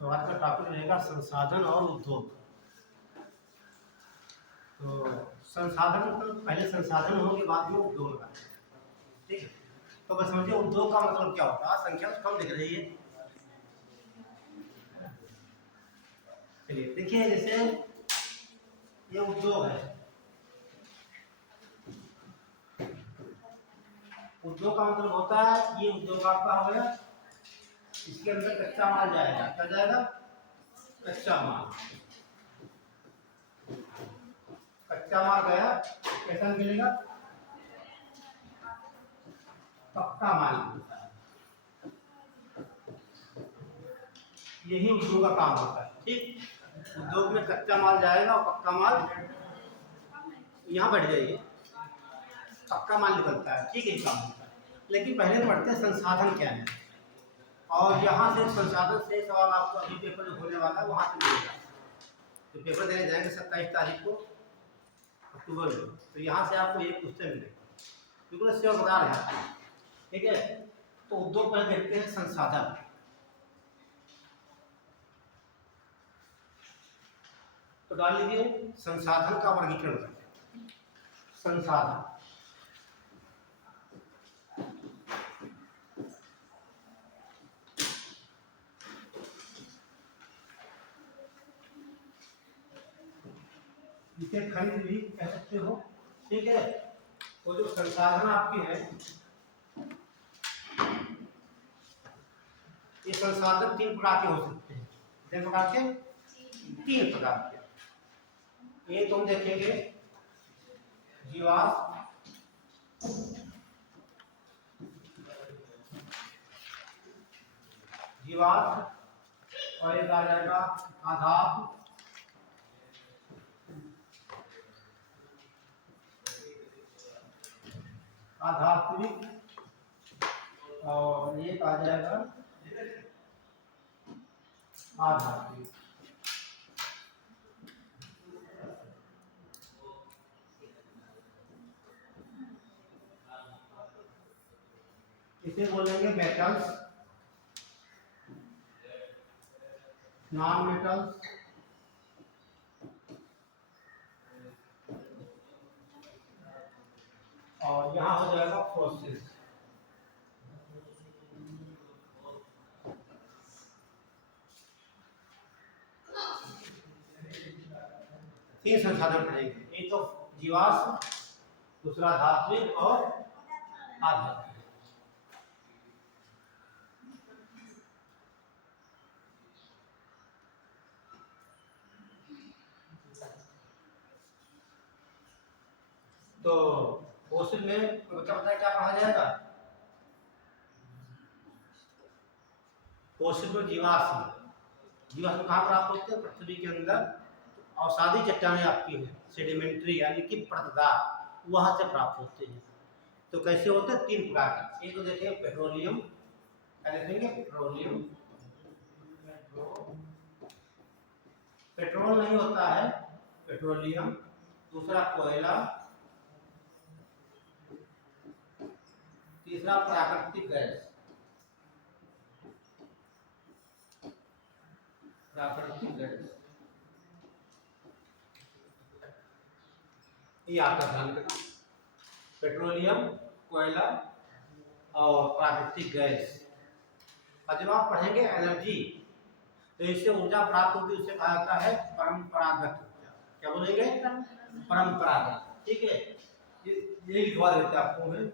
तो आज का टॉपिक रहेगा संसाधन और उद्योग। तो संसाधन तो पहले संसाधन होंगे, बाद में उद्योग लगाए। ठीक है, तो बस समझिए उद्योग का मतलब क्या होता है। संख्या तो कम दिख रही है। चलिए देखिए, जैसे ये उद्योग है। उद्योग का मतलब होता है, ये उद्योग आपका हो गया, इसके अंदर कच्चा माल जाएगा। क्या जाएगा? कच्चा माल। कच्चा माल गया, कैसा मिलेगा? पक्का माल मिलता है। यही उद्योग का काम होता है। ठीक, उद्योग में कच्चा माल जाएगा और पक्का माल, यहाँ बैठ जाइए, पक्का माल निकलता है। ठीक है, ये काम होता है। लेकिन पहले पढ़ते हैं संसाधन क्या है, और यहाँ से संसाधन से सवाल आपको अभी पेपर में होने वाला है, वहाँ से मिलेगा। तो पेपर देने जाएंगे 27 तारीख को अक्टूबर में, तो यहाँ से आपको एक क्वेश्चन मिलेगा, बिल्कुल इससे बता रहे हैं। ठीक है, तो उद्योग पहले देखते हैं संसाधन। तो डाल लीजिए संसाधन का वर्गीकरण करते हैं। संसाधन इसे खनिज भी कह सकते हो। ठीक है, तो जो संसाधन आपकी है, ये संसाधन 3 प्रकार के हो सकते हैं। कितने प्रकार के? 3 प्रकार के। एक हम देखेंगे जीवाश्म, जीवाश्म, और एक आ जाएगा आधार, आधात्मिक, और एक आ जाएगा आधात्मिक। इसे बोलेंगे मेटल्स, नॉन मेटल्स, और यहाँ हो जाएगा फोर्सेस। तीन संसाधन पड़ेंगे, एक तो जीवाश्म, दूसरा धात्विक और आधात्मिक। तो क्वेश्चन में क्या पता है क्या पढ़ा जाएगा? क्वेश्चन में जीवाश्म, जीवाश्म कहाँ प्राप्त होते हैं? पृथ्वी के अंदर अवसादी चट्टानें आपकी हैं, सेडिमेंट्री यानी कि परतदार, वहां से प्राप्त होते हैं। तो कैसे होते हैं? 3 प्रकार के। एक तो देखिए पेट्रोलियम, क्या देखेंगे? पेट्रोलियम। पेट्रोल नहीं होता है, पेट्रोलियम। दूसरा कोयला, तीसरा प्राकृतिक गैस, प्राकृतिक गैस। ये आपका ध्यान रखना, पेट्रोलियम, कोयला और प्राकृतिक गैस। और जब आप पढ़ेंगे एनर्जी, तो इससे ऊर्जा प्राप्त होती है, उसे कहा जाता है परंपरागत ऊर्जा। क्या बोलेंगे? परंपरागत। ठीक है, ये लिखवा देते हैं आपको में।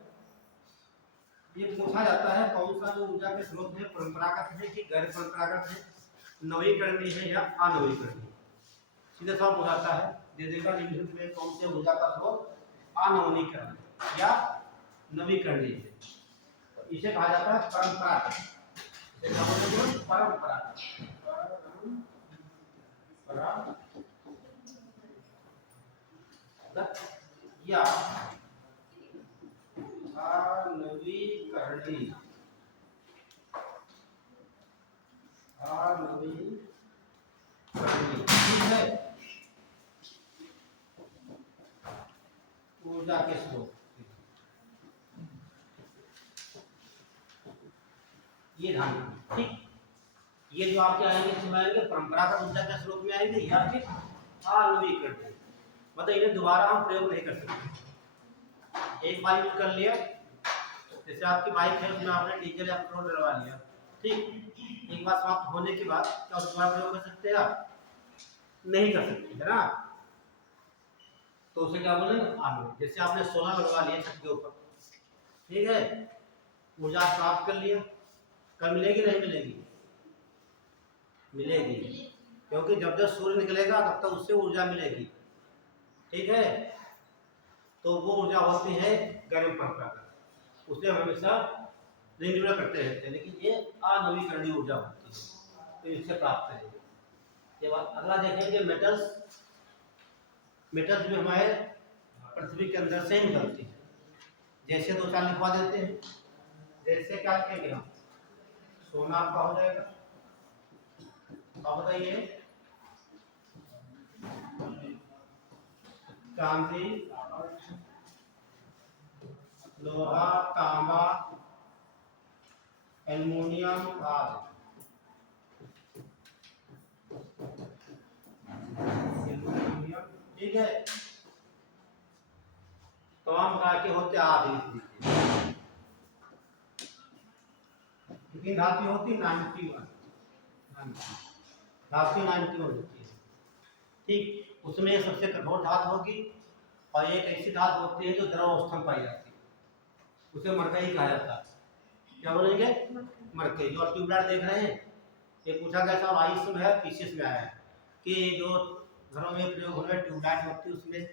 ये पूछा जाता है कौन सा जो ऊर्जा के स्रोत है, परंपरागत है कि गैर परंपरागत है, नवीकरणीय है या अनवीकरणीय। सीधा सवाल पूछाता है, दे देगा निम्नलिखित में कौन से ऊर्जा का स्रोत अनवीकरण या नवीकरणीय है। तो इसे कहा जाता है परंपरागत। इसे क्या बोलते हैं? परंपरागत। या अनवीकरणीय, है ऊर्जा के स्रोत। ये ध्यान रखना। ठीक, ये जो आपके आएंगे इसमें आएंगे परंपरागत ऊर्जा के स्रोत में आएंगे या फिर आणविकरण, मतलब इन्हें दोबारा हम प्रयोग नहीं कर सकते। एक बार यूज कर लिया, जैसे आपकी बाइक है उसमें आपने डीजल या पेट्रोल डलवा लिया, ठीक, एक बार समाप्त होने के बाद क्या उसका दोबारा प्रयोग कर सकते हैं आप? नहीं कर सकते, है ना। तो उसे क्या बोलेंगे? आणविक। जैसे आपने सोलर लगवा लिया छत के ऊपर, ठीक है, ऊर्जा प्राप्त कर लिया, कल मिलेगी नहीं मिलेगी? मिलेगी, क्योंकि जब जब सूर्य निकलेगा तब तक उससे ऊर्जा मिलेगी, ठीक है। तो वो ऊर्जा होती है गर्म परंपरागत, उसे हम हमेशा रिन्यूएबल करते रहते हैं, लेकिन ये अनवीकरणीय ऊर्जा होती है, तो इससे प्राप्त करेंगे। के बाद अगला देखेंगे मेटल्स। मेटल्स भी हमारे पृथ्वी के अंदर से निकलती है। जैसे दो चार लिखवा देते हैं, जैसे क्या लिखेंगे हम? सोना आपका हो जाएगा, अब बताइए, चांदी, लोहा, तांबा, एल्युमिनियम आदि। ठीक है, तमाम प्रकार के होते आदि। कितनी धातु होती? 91 धातु 91 होती है, ठीक। उसमें सबसे कठोर धातु होगी और एक ऐसी धातु होती है जो द्रव अवस्था में पाई जाती है, उसे मरकरी कहा जाता है। क्या बोलेंगे? मरकरी। और ट्यूबलाइट देख रहे हैं, ये पूछा गया था 22 में है, 25 में आया है कि जो घरों में प्रयोग होने वाली ट्यूबलाइट होती है उसमें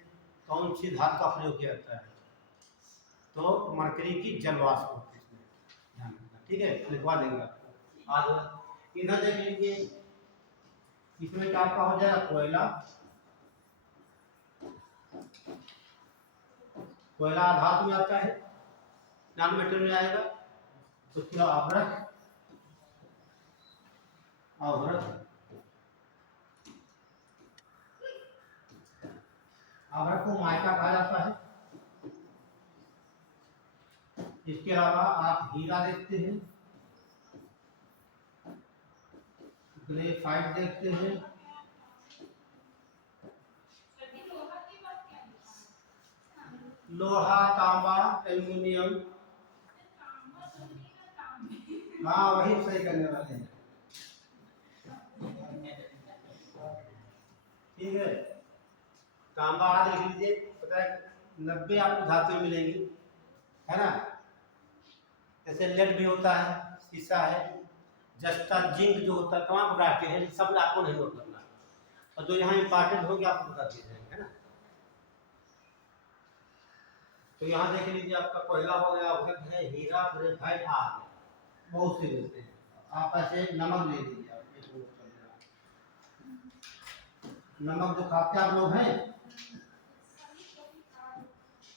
कौन सी धातु का प्रयोग किया जाता है? तो मरकरी की जल वाष्प होती है इसमें, ध्यान रखना, ठीक है, लिखवा देंगे आपको। आज इधर देख लीजिए, इसमें क्या आपका हो जाएगा? कोयला, कोयला धातु में आता है, नॉन मेटल में आएगा। उसके बाद आवरक, आवरक, आवरक को माइका कहा जाता है। इसके अलावा आप हीरा देखते हैं, ग्रेफाइट देखते हैं, लोहा, तांबा, एल्युमिनियम, हाँ वही सही करने वाले हैं, ठीक है। तांबा आज लिख लीजिए, पता है 90 आपको धातु मिलेंगी, है ना। जैसे लेड भी होता है, शीशा है, जस्ता, जिंक जो होता है, तमाम प्रकार के हैं, सब आपको नहीं नोट करना, और जो यहाँ इंपॉर्टेंट होगी आपको बता दिए जाएंगे, है ना। तो यहाँ देख लीजिए, आपका कोयला हो गया, आवरक है, हीरा, ग्रेफाइट आदि, बहुत से देते हैं। आप ऐसे नमक ले लीजिए, आप नमक जो खाते आप लोग हैं,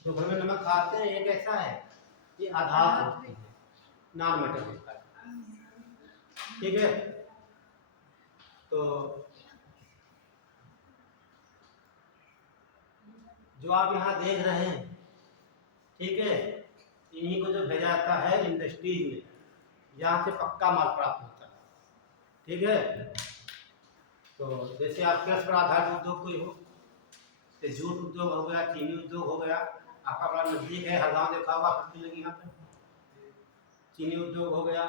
जो घर में नमक खाते हैं, एक ऐसा है, ये आधार होती है, नॉन मेटल होता है, ठीक है। तो जो आप यहाँ देख रहे हैं, ठीक है, इन्हीं को जो भेजा जाता है इंडस्ट्रीज में, यहाँ से पक्का माल प्राप्त होता है, ठीक है। तो जैसे आप कृषि पर आधारित उद्योग कोई हो, तो जूट उद्योग हो गया, चीनी उद्योग हो गया, आपका बड़ा नजदीक है, हर गाँव देखा होगा फैक्ट्री लगी यहाँ पे, चीनी उद्योग हो गया,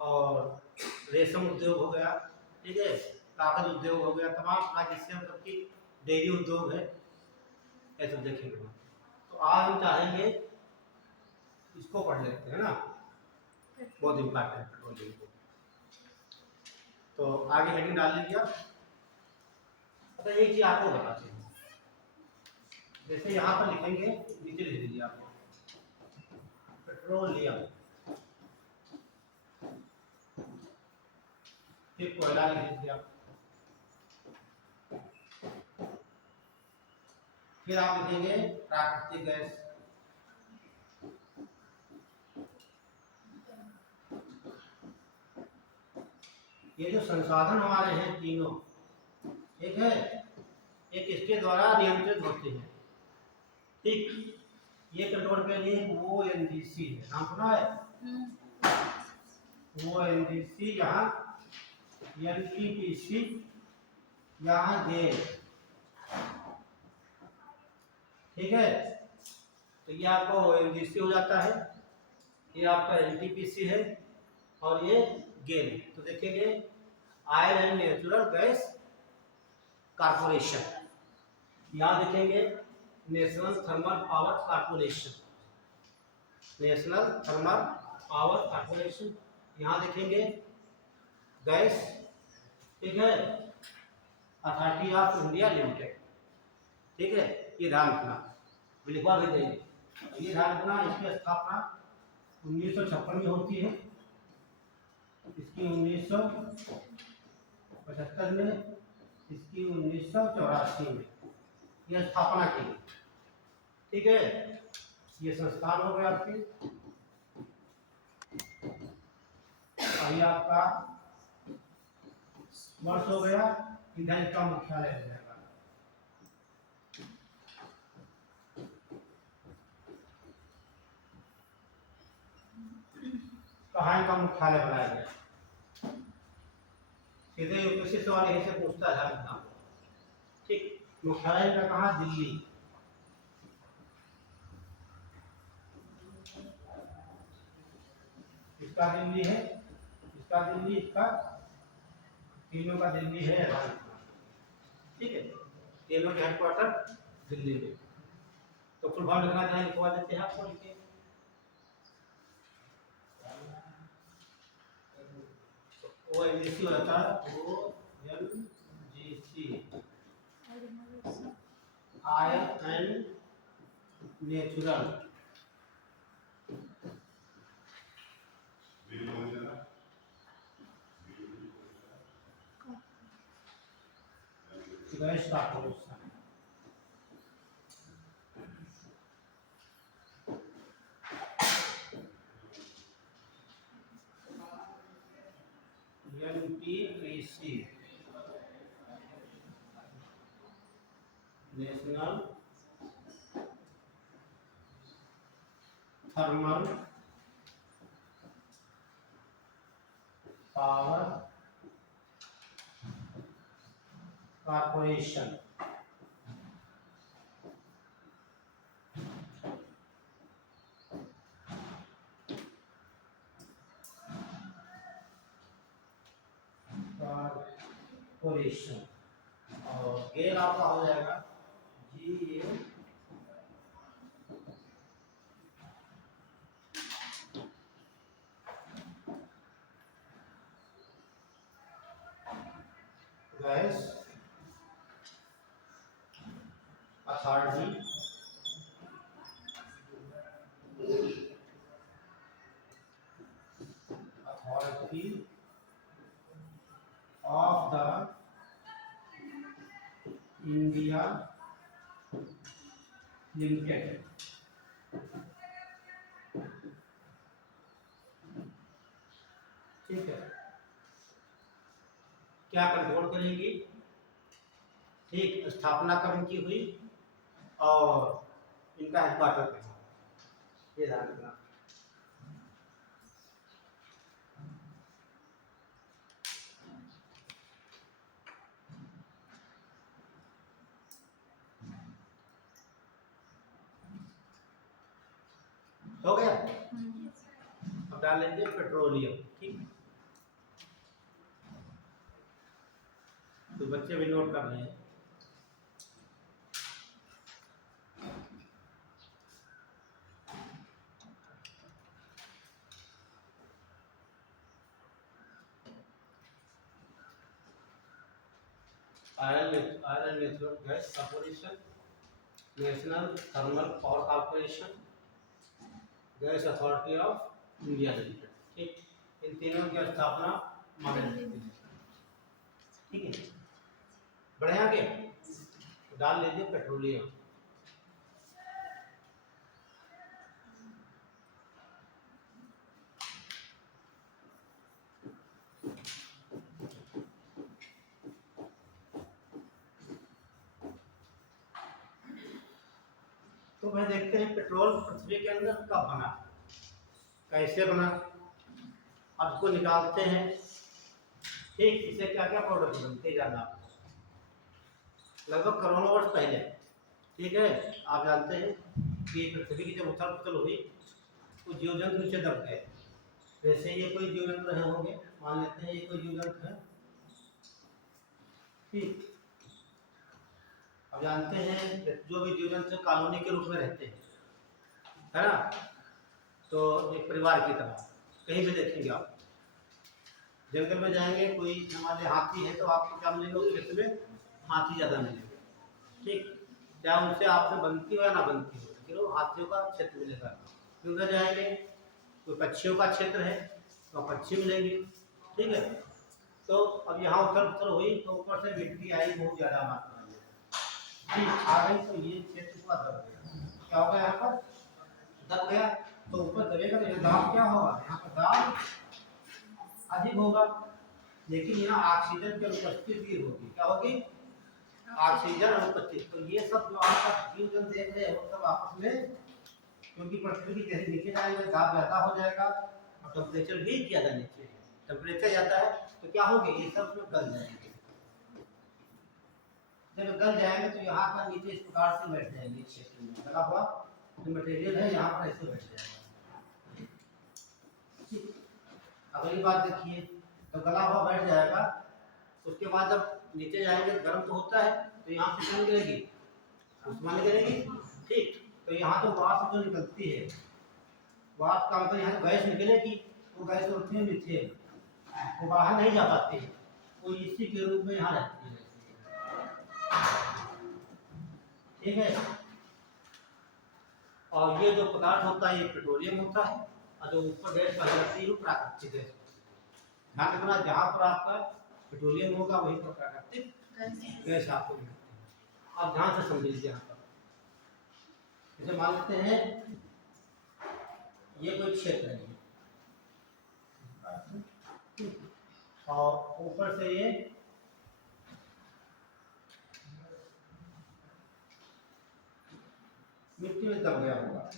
और रेशम उद्योग हो गया, ठीक है, कागज उद्योग हो गया, तमाम प्रकार जिससे मतलब कि डेयरी उद्योग है, ऐसे देखेंगे। तो आज हम चाहेंगे इसको पढ़ लेते हैं ना, बहुत इम्पोर्टेंट है। तो आगे हेडिंग डाल लीजिए आप। अच्छा एक चीज आपको बताते हैं, जैसे यहाँ पर लिखेंगे, नीचे लिख दीजिए आप पेट्रोलियम, फिर कोयला लिख दीजिए आप, फिर आप लिखेंगे प्राकृतिक गैस, ये जो संसाधन हमारे हैं तीनों, ठीक है, एक इसके द्वारा नियंत्रित होते हैं, ठीक। ये कंट्रोल के लिए ONGC है, नाम सुना है? ONGC यहाँ एनटीपीसी यहाँ गेल, ठीक है। तो ये आपका ओएनजीसी हो जाता है, ये आपका एनटीपीसी है और ये गेल। तो देखेंगे oil and natural gas corporation, यहाँ देखेंगे national thermal power corporation, national thermal power corporation, यहाँ देखेंगे गैस, ठीक है, अथॉरिटी ऑफ इंडिया लिमिटेड, ठीक है। ये ध्यान रखना, लिखवा भी देंगे, ये ध्यान रखना। इसकी स्थापना 1956 में होती है, इसकी 1975 में, इसकी 1984 में यह स्थापना की, ठीक है। ये संस्थान हो गया आपके, अभी आपका वर्ष हो गया, इधर का मुख्यालय हो जाएगा। कहाँ का मुख्यालय बनाया गया, सीधे यूपीएससी सवाल यही से पूछता है, ठीक। मुख्यालय का कहाँ, दिल्ली, इसका दिल्ली है, इसका दिल्ली, इसका, तीनों का दिल्ली है, ठीक है। तीनों के हेडक्वार्टर दिल्ली में। तो फुल फॉर्म लिखना चाहे लिखवा देते हैं आपको, लिखे ओएनजीसी होता है, ONGC, oil and natural gas corporation, NTPC, national thermal power corporation, corporation, और गेल आपका हो जाएगा GA, gas authority of the India limited, ठीक है। क्या कंट्रोल करेगी, ठीक, स्थापना कब इनकी हुई और इनका हेडक्वार्टर कहाँ, ये ध्यान रखना। हो गया, अब डाल लेंगे पेट्रोलियम, ठीक। तो बच्चे भी नोट कर रहे हैं। Iron natural gas corporation, national thermal power corporation, gas authority of India limited, ठीक। इन तीनों की स्थापना मॉडल, ठीक है। बढ़े आगे, डाल लीजिए पेट्रोलियम, तो भाई देखते हैं पेट्रोल पृथ्वी के अंदर कब बना, कैसे बना। अब इसको निकालते हैं, ठीक, इससे क्या क्या प्रोडक्ट बनते जाना लगभग करोड़ों वर्ष पहले। ठीक है, आप जानते हैं कि पृथ्वी की जब उथल पुथल हुई तो जीव जंतु नीचे दब गए। वैसे ये कोई जीव जंतु रहे होंगे, मान लेते हैं ये कोई जीव जंतु है। ठीक, अब जानते हैं जो भी जीव जंतु कॉलोनी के रूप में रहते हैं, है ना, तो एक परिवार की तरह कहीं भी देखेंगे आप, जंगल में जाएंगे, कोई हमारे हाथी है तो आपको क्या मिलेगा, उस क्षेत्र में हाथी ज़्यादा मिलेंगे। ठीक, क्या उनसे आपसे बनती हो या ना बनती हो, लेकिन वो हाथियों का क्षेत्र मिलेगा। फिर उधर जाएंगे, कोई पक्षियों का क्षेत्र है तो पक्षी मिलेंगे। ठीक है, तो अब यहाँ उथल पुथल हुई तो ऊपर से मिट्टी आई बहुत ज़्यादा मात्रा में, ठीक आ गई, तो ये क्षेत्र पूरा दब गया। क्या होगा, यहाँ पर दब गया, तो ऊपर दबेगा तो दाब क्या होगा, यहाँ पर दाब अधिक होगा, लेकिन यहाँ ऑक्सीजन की अनुपस्थिति होगी। क्या होगी, ऑक्सीजन अनुपस्थित। तो ये सब जो आप जीव जंतु देख रहे हो सब आपस में, क्योंकि पृथ्वी की जैसे नीचे जाएंगे दाब ज्यादा हो जाएगा और टेम्परेचर भी ज्यादा नीचे, टेम्परेचर जाता है तो क्या होगा, ये सब में गल जाएंगे। जब गल जाएंगे तो यहाँ पर नीचे इस प्रकार से बैठ जाएंगे, क्षेत्र में लगा हुआ जो मटेरियल है यहाँ पर ऐसे बैठ जाएगा। अगली बात देखिए, तो गला हुआ बैठ जाएगा, उसके बाद जब नीचे जाएंगे गर्म तो होता है तो यहाँ फिसल गिरेगी, उस्मान गिरेगी। ठीक, तो यहाँ तो वाष्प जो निकलती है, वाष्प का मतलब यहाँ गैस निकलेगी, वो गैस होती है मीथेन, वो बाहर नहीं जा पाती है, वो इसी के रूप में यहाँ रहती है। ठीक है, और ये जो पदार्थ होता है ये पेट्रोलियम होता है, और जो ऊपर गैस पाई जाती है वो प्राकृतिक गैस। ध्यान रखना, जहाँ पर आपका पेट्रोलियम होगा वहीं पर प्राकृतिक गैस आपको मिलती है। आप ध्यान से समझ लीजिए, यहाँ पर जैसे मान लेते हैं ये कोई क्षेत्र है और ऊपर से ये मिट्टी में दब गया होगा।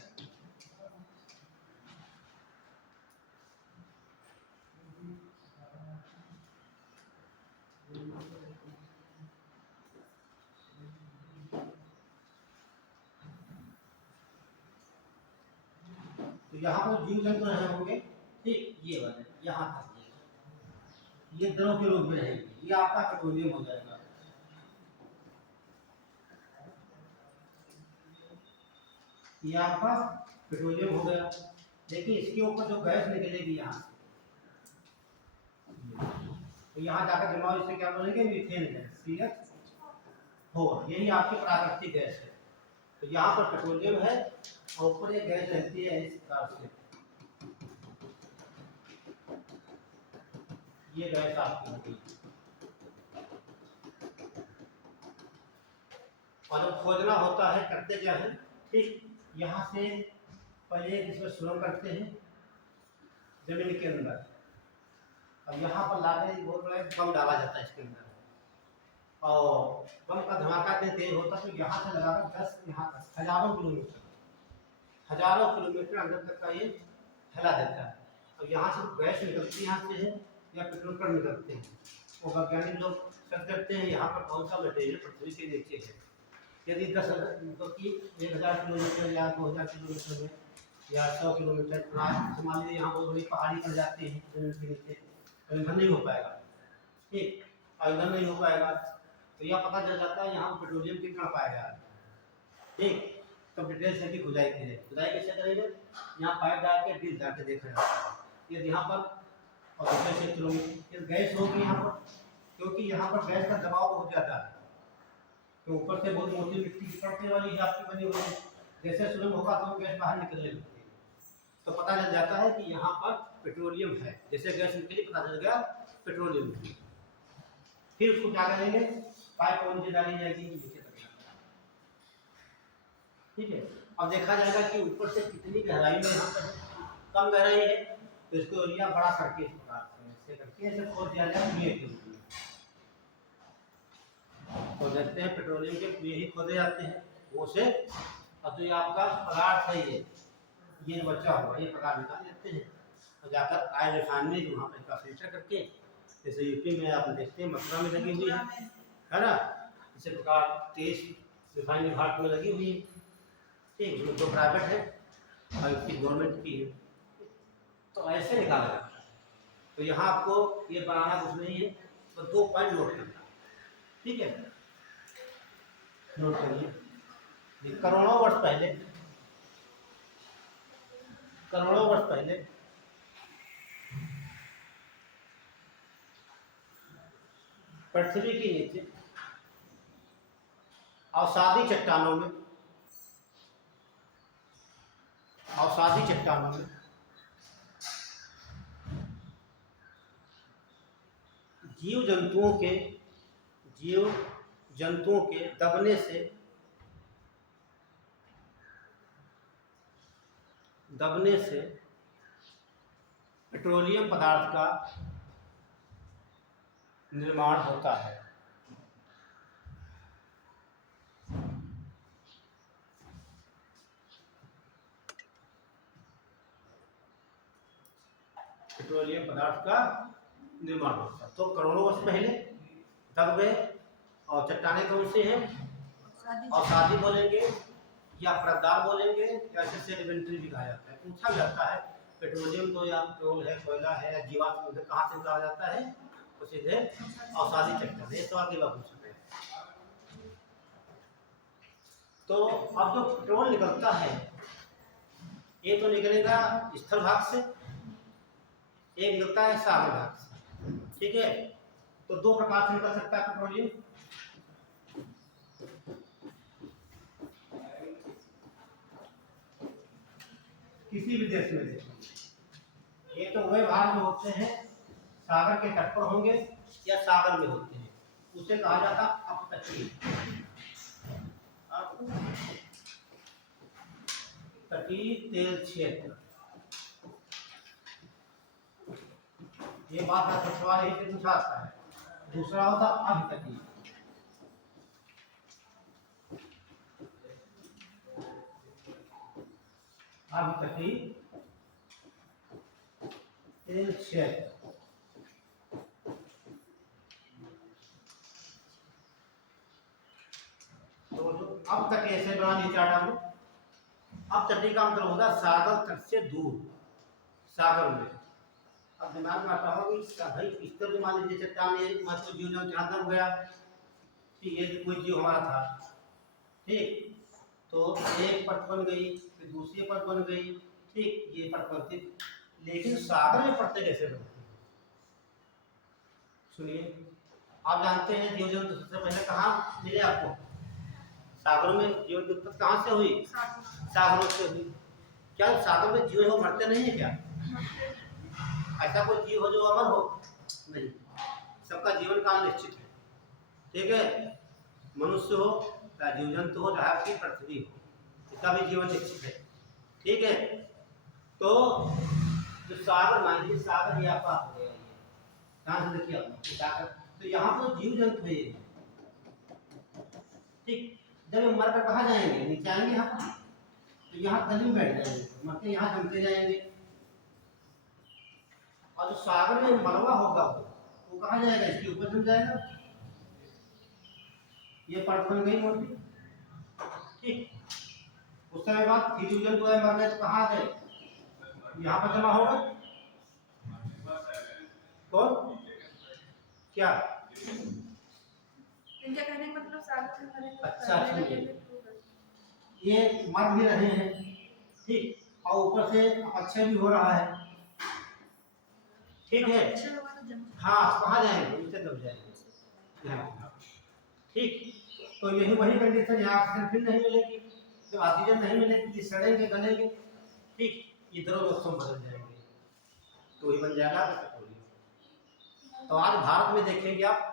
तो यहाँ पर जीव जंतु रहे होंगे। ठीक, ये वाले यहाँ तक ये द्रव के रूप में रहेगी, ये आपका पेट्रोलियम हो जाएगा। ये आपका पेट्रोलियम हो गया। देखिए इसके ऊपर जो गैस निकलेगी यहाँ से, तो यहाँ जाकर जमा, इससे क्या बोलेंगे, मीथेन गैस, CH होगा, यही आपकी प्राकृतिक गैस है। तो यहाँ पर पेट्रोलियम है और ऊपर ये गैस रहती है इस प्रकार से, ये गैस आपकी होगी। और जब खोजना होता है करते क्या है, ठीक, यहाँ से पहले इसमें सुरंग करते हैं जमीन के अंदर, अब यहाँ पर लाकर बहुत बड़ा बम डाला जाता है इसके अंदर, और बम का धमाका इतने तेज होता है तो यहाँ से लगाकर 10 यहाँ तक हजारों किलोमीटर अंदर तक का ये फैला देता है। और यहाँ से गैस निकलती यहाँ से है या पेट्रोल पर निकलते हैं, वो वैज्ञानिक लोग सर्च करते हैं यहाँ पर कौन सा मटेरियल पृथ्वी के नीचे है। यदि 10,000 मतलब कि 1000 किलोमीटर या 2000 किलोमीटर में या 100 किलोमीटर, मान लीजिए यहाँ बहुत बड़ी पहाड़ी पड़ जाती है जमीन के नीचे, तो ईंधन नहीं हो पाएगा। ठीक, ईंधन नहीं हो पाएगा तो यह पता चल जाता है यहाँ पेट्रोलियम कितना पाया जा रहा है। ठीक, तो डिटेल से की खुदाई की जाए, खुदाई कैसे करेंगे, यहाँ पाइप डाल के ड्रिल डाल के देखा जाता है ये यहाँ पर, और दूसरे क्षेत्रों में गैस होगी यहाँ पर, क्योंकि यहाँ पर गैस का दबाव बहुत ज़्यादा है, तो ऊपर से बहुत मोटी मिट्टी पड़ने वाली है आपकी बनी हुई, जैसे सुरंग होगा तो गैस बाहर निकलने लगती है, तो पता चल जाता है कि यहाँ पर पेट्रोलियम है, जैसे गैस निकली पता चल गया पेट्रोलियम। फिर उसको क्या करेंगे, पाइप और नीचे डाली जाएगी नीचे तक। ठीक है, अब देखा जाएगा कि ऊपर से कितनी गहराई में यहाँ पर कम गहराई है, तो इसको एरिया बड़ा करके इस प्रकार से करके ऐसे खोद दिया जाए कुएं के रूप में, तो देखते हैं पेट्रोलियम के कुएं ही खोदे जाते हैं वो से। और तो ये आपका पदार्थ है, ये बचा हुआ ये पदार्थ निकाल लेते हैं और जाकर आयल रिफाइनरी वहाँ पर फिल्टर करके जैसे यूपी में आप देखते हैं मथुरा में लगी हुई है ना, इसी प्रकार 23 रिफाइनरी घाट में लगी हुई है। ठीक, उसमें 2 प्राइवेट है और इसकी गवर्नमेंट की है। तो ऐसे निकाला जाता है। तो यहाँ आपको ये बनाना कुछ नहीं है, तो 2 पॉइंट नोट करना, ठीक है, नोट करिए। करोड़ों वर्ष पहले पृथ्वी के नीचे अवसादी चट्टानों में जीव जंतुओं के दबने से पेट्रोलियम पदार्थ का निर्माण होता है। पेट्रोलियम पदार्थ का निर्माण होता है। तो करोड़ों वर्ष पहले दब गए। और चट्टानें कौन सी हैं? अवसादी बोलेंगे या परतदार बोलेंगे या सेडिमेंट्री भी कहा जाता है। पूछा जाता है पेट्रोलियम तो या पेट्रोल है, कोयला है या जीवाश्म ईंधन कहाँ से निकाला जाता है? तो सीधे अवसादी चट्टान। ये सवाल की बात पूछ रहे हैं। तो अब जो पेट्रोल निकलता है ये तो निकलेगा स्थल भाग से, एक निकलता है सागर भाग से, ठीक है। तो 2 प्रकार से निकल सकता है पेट्रोलियम। किसी भी देश में देखो, ये तो वह भाग में होते हैं सागर के तट पर होंगे या सागर में होते हैं, उसे कहा जाता अपतटीय तेल क्षेत्र। ये बात का सवाल यही से पूछा जाता है। दूसरा होता अभितटीय। अभितटीय तेल क्षेत्र। तो अब तक ऐसे बना लीजिए चार्ट आपको। अब तटीय का मतलब होगा सागर तट से दूर, सागर में। अब दिमाग में आता होगा कि भाई इस तरह मान लीजिए चट्टान में मतलब जीव जंतु जहाँ दब गया, ठीक, ये कोई जीव हमारा था, ठीक, तो एक परत बन गई, फिर दूसरी परत बन गई, ठीक, ये परत बनती। लेकिन सागर में परतें कैसे बनती? सुनिए, आप जानते हैं जीव जंतु सबसे पहले कहाँ मिले आपको? सागरों में जीवन की उत्पत्ति कहाँ से हुई? सागरों से हुई। क्या सागर में जीव हो मरते नहीं है क्या? ऐसा कोई जीव हो जो अमर हो? नहीं, सबका जीवन काल निश्चित है, ठीक है। मनुष्य हो चाहे जीव जंतु हो चाहे आपकी पृथ्वी हो, इसका भी जीवन निश्चित है, ठीक है। तो जो सागर मान लीजिए सागर या आपका हो गया, कहाँ से देखिए आप सागर, तो यहाँ पर जीव जंतु है, ठीक। जब ये मरकर कहाँ जाएंगे? नीचे आएंगे यहाँ पर, तो यहाँ तली में बैठ जाएंगे, मरते यहाँ जमते जाएंगे। और जो सागर में मलबा होगा वो कहाँ जाएगा? इसके ऊपर जम जाएगा। ये परत बन गई मोटी, ठीक। उस समय बाद फिर जीव जंतु मर गए तो कहाँ गए? यहाँ पर जमा होगा। कौन? क्या? इनके कहने का मतलब सागर में मरे तो अच्छा, ये मर भी रहे हैं, ठीक, और ऊपर से अपक्षय भी हो रहा है, ठीक है। हाँ, कहाँ जाएंगे? नीचे दब जाएंगे, ठीक। तो यही वही कंडीशन यहाँ ऑक्सीजन फिर नहीं मिलेगी, तो ऑक्सीजन नहीं मिलेगी, ये सड़ेंगे गलेंगे, ठीक, ये द्रव मौसम बदल जाएंगे, तो वही बन जाएगा पेट्रोलियम। तो आज भारत में देखेंगे आप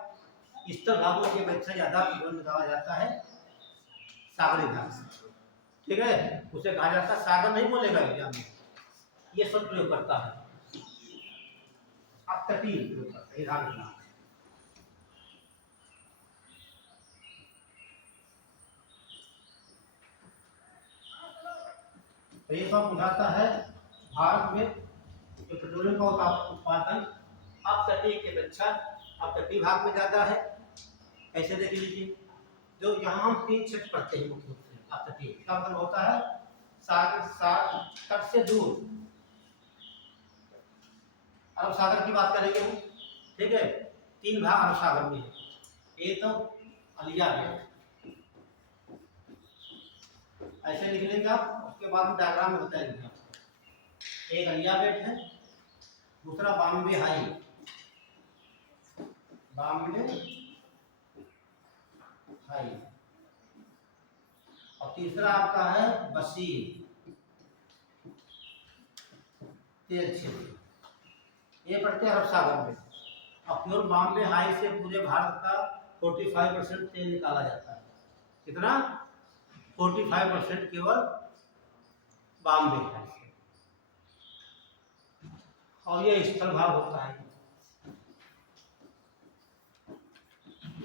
स्थल भागों की अपेक्षा ज्यादा जीवन निकाला जाता है सागरी भाग से, ठीक है। उसे कहा जाता है, सागर नहीं बोलेगा एग्जाम में, ये सब प्रयोग करता है, अपतटीय प्रयोग करता है, ध्यान रखना। तो ये सब बुझाता है भारत में जो पेट्रोलियम का उत्पादन अपतटीय की अपेक्षा अपतटीय भाग में ज़्यादा है। ऐसे देख लीजिए, जो यहाँ हम 3 क्षेत्र पढ़ते हैं मुख्य रूप से अपतटीय, इसका मतलब होता है सागर तट से दूर। अरब सागर की बात करेंगे हम, ठीक है। 3 भाग अरब सागर में है। एक तो अलिया बेट, ऐसे लिख लेंगे आप, उसके बाद हम डायग्राम में बताएंगे आपको। एक अलिया बेट है, दूसरा बॉम्बे हाई, बॉम्बे हाई, और तीसरा आपका है बशीर तेल क्षेत्र। ये पड़ते हैं अरब सागर में। और प्योर बॉम्बे हाई से पूरे भारत का 45% तेल निकाला जाता है। कितना? 45% केवल बॉम्बे हाई से। और ये स्थल भाग होता है,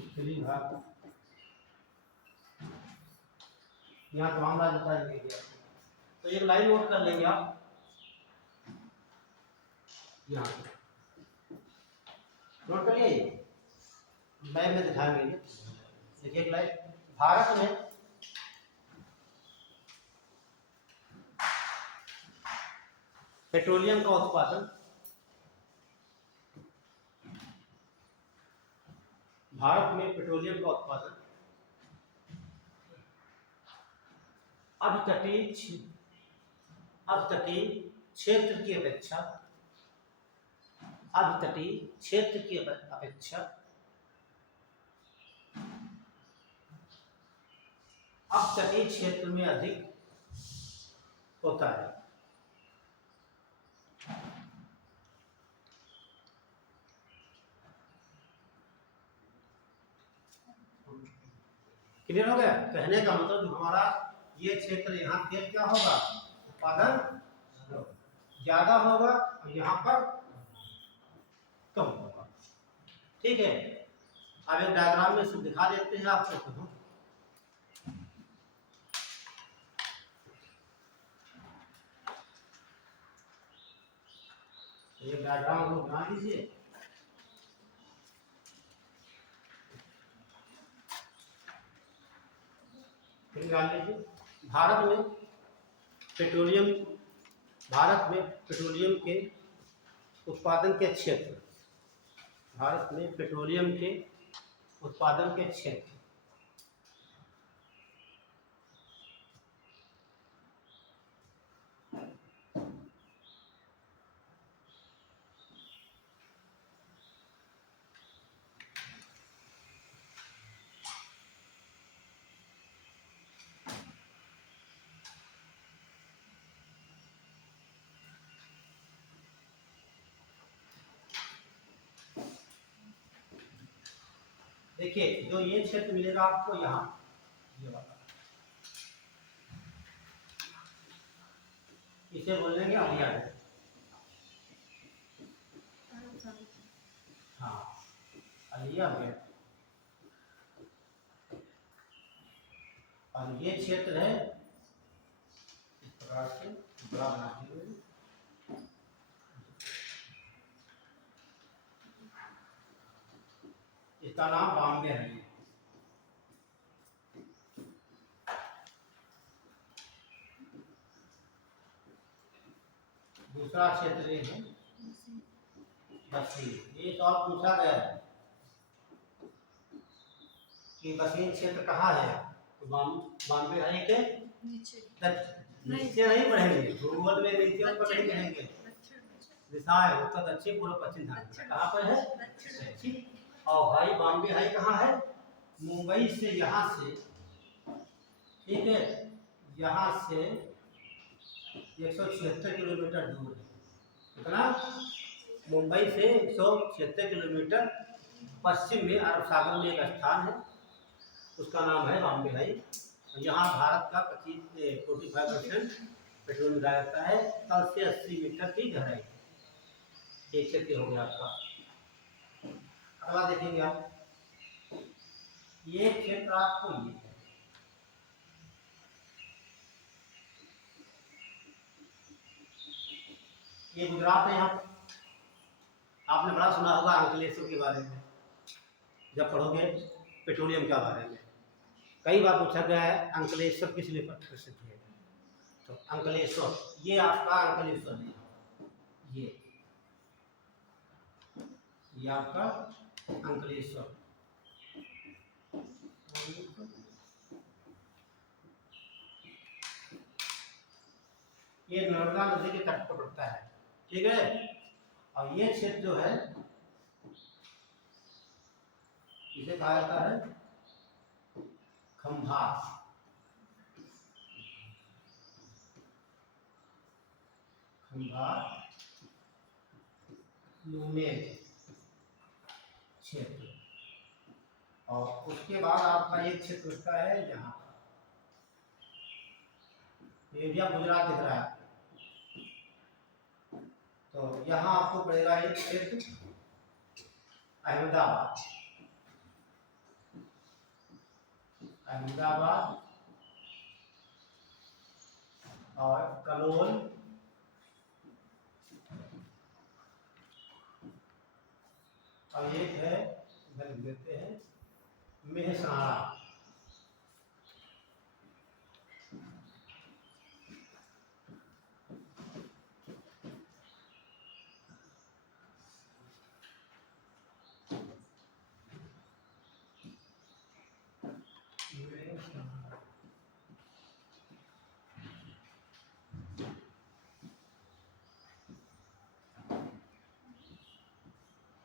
स्थलीय भाग। यहाँ तमाम राजस्थान के लिए, तो एक लाइन नोट कर लेंगे आप यहाँ नोट करिए, मैप में दिखाएंगे। देखिए एक लाइन, भारत में पेट्रोलियम का उत्पादन, भारत में पेट्रोलियम का उत्पादन अपतटीय क्षेत्र की अपेक्षा, अपतटीय क्षेत्र की अपेक्षा अपतटीय क्षेत्र में अधिक होता है। क्लियर हो गया? कहने का मतलब हमारा ये क्षेत्र, यहाँ तेल क्या होगा, उत्पादन ज्यादा होगा, और यहाँ पर कम होगा। ठीक है, अब एक डायग्राम में सब दिखा देते हैं आपको। ये डायग्राम को बना लीजिए। फिर निकाल लीजिए। भारत में पेट्रोलियम के उत्पादन के क्षेत्र, भारत में पेट्रोलियम के उत्पादन के क्षेत्र देखिए, जो ये क्षेत्र मिलेगा आपको यहाँ, ये वाला, इसे बोलेंगे अलिया बेट। हाँ, अलिया बेट। और ये क्षेत्र है इस प्रकार से बड़ा बनाते हुए, इसका नाम बॉम्बे है। दूसरा क्षेत्र ये है बशीर। ये तो आप पूछा गया है कि बशीर क्षेत्र कहाँ है, तो बॉम्बे हाई के नीचे नहीं पढ़ेंगे, भूगोल में नीचे ऊपर नहीं कहेंगे, दिशाएं उत्तर दक्षिण पूर्व पश्चिम ध्यान, कहाँ पर है, दक्षिण। और भाई बॉम्बे हाई कहाँ है, मुंबई से, यहाँ से, ठीक है, यहाँ से 176 किलोमीटर दूर है। कितना? मुंबई से 176 किलोमीटर पश्चिम में अरब सागर में एक स्थान है, उसका नाम है बॉम्बे हाई। यहाँ भारत का 45% पेट्रोल मिलाया जाता है, तल से 80 मीटर की गहराई। एक क्षेत्र हो गया आपका। अगला देखेंगे आप, ये क्षेत्र आपको ये है, ये गुजरात है। यहाँ आपने बड़ा सुना होगा अंकलेश्वर के बारे में, जब पढ़ोगे पेट्रोलियम के बारे में कई बार पूछा गया है अंकलेश्वर किस लिए प्रसिद्ध है। तो अंकलेश्वर, ये आपका अंकलेश्वर है, ये आपका अंकलेश्वर, ये नर्मदा नदी के तट पर पड़ता है, ठीक है। और ये क्षेत्र जो है इसे कहा जाता है खंभात, खंभात लूमेल क्षेत्र। और उसके बाद आपका एक क्षेत्र होता है यहाँ, एरिया गुजरात दिख रहा है, तो यहाँ आपको पड़ेगा एक क्षेत्र अहमदाबाद, अहमदाबाद और कलोल और एक है इधर लिख देते हैं मेहसाणा,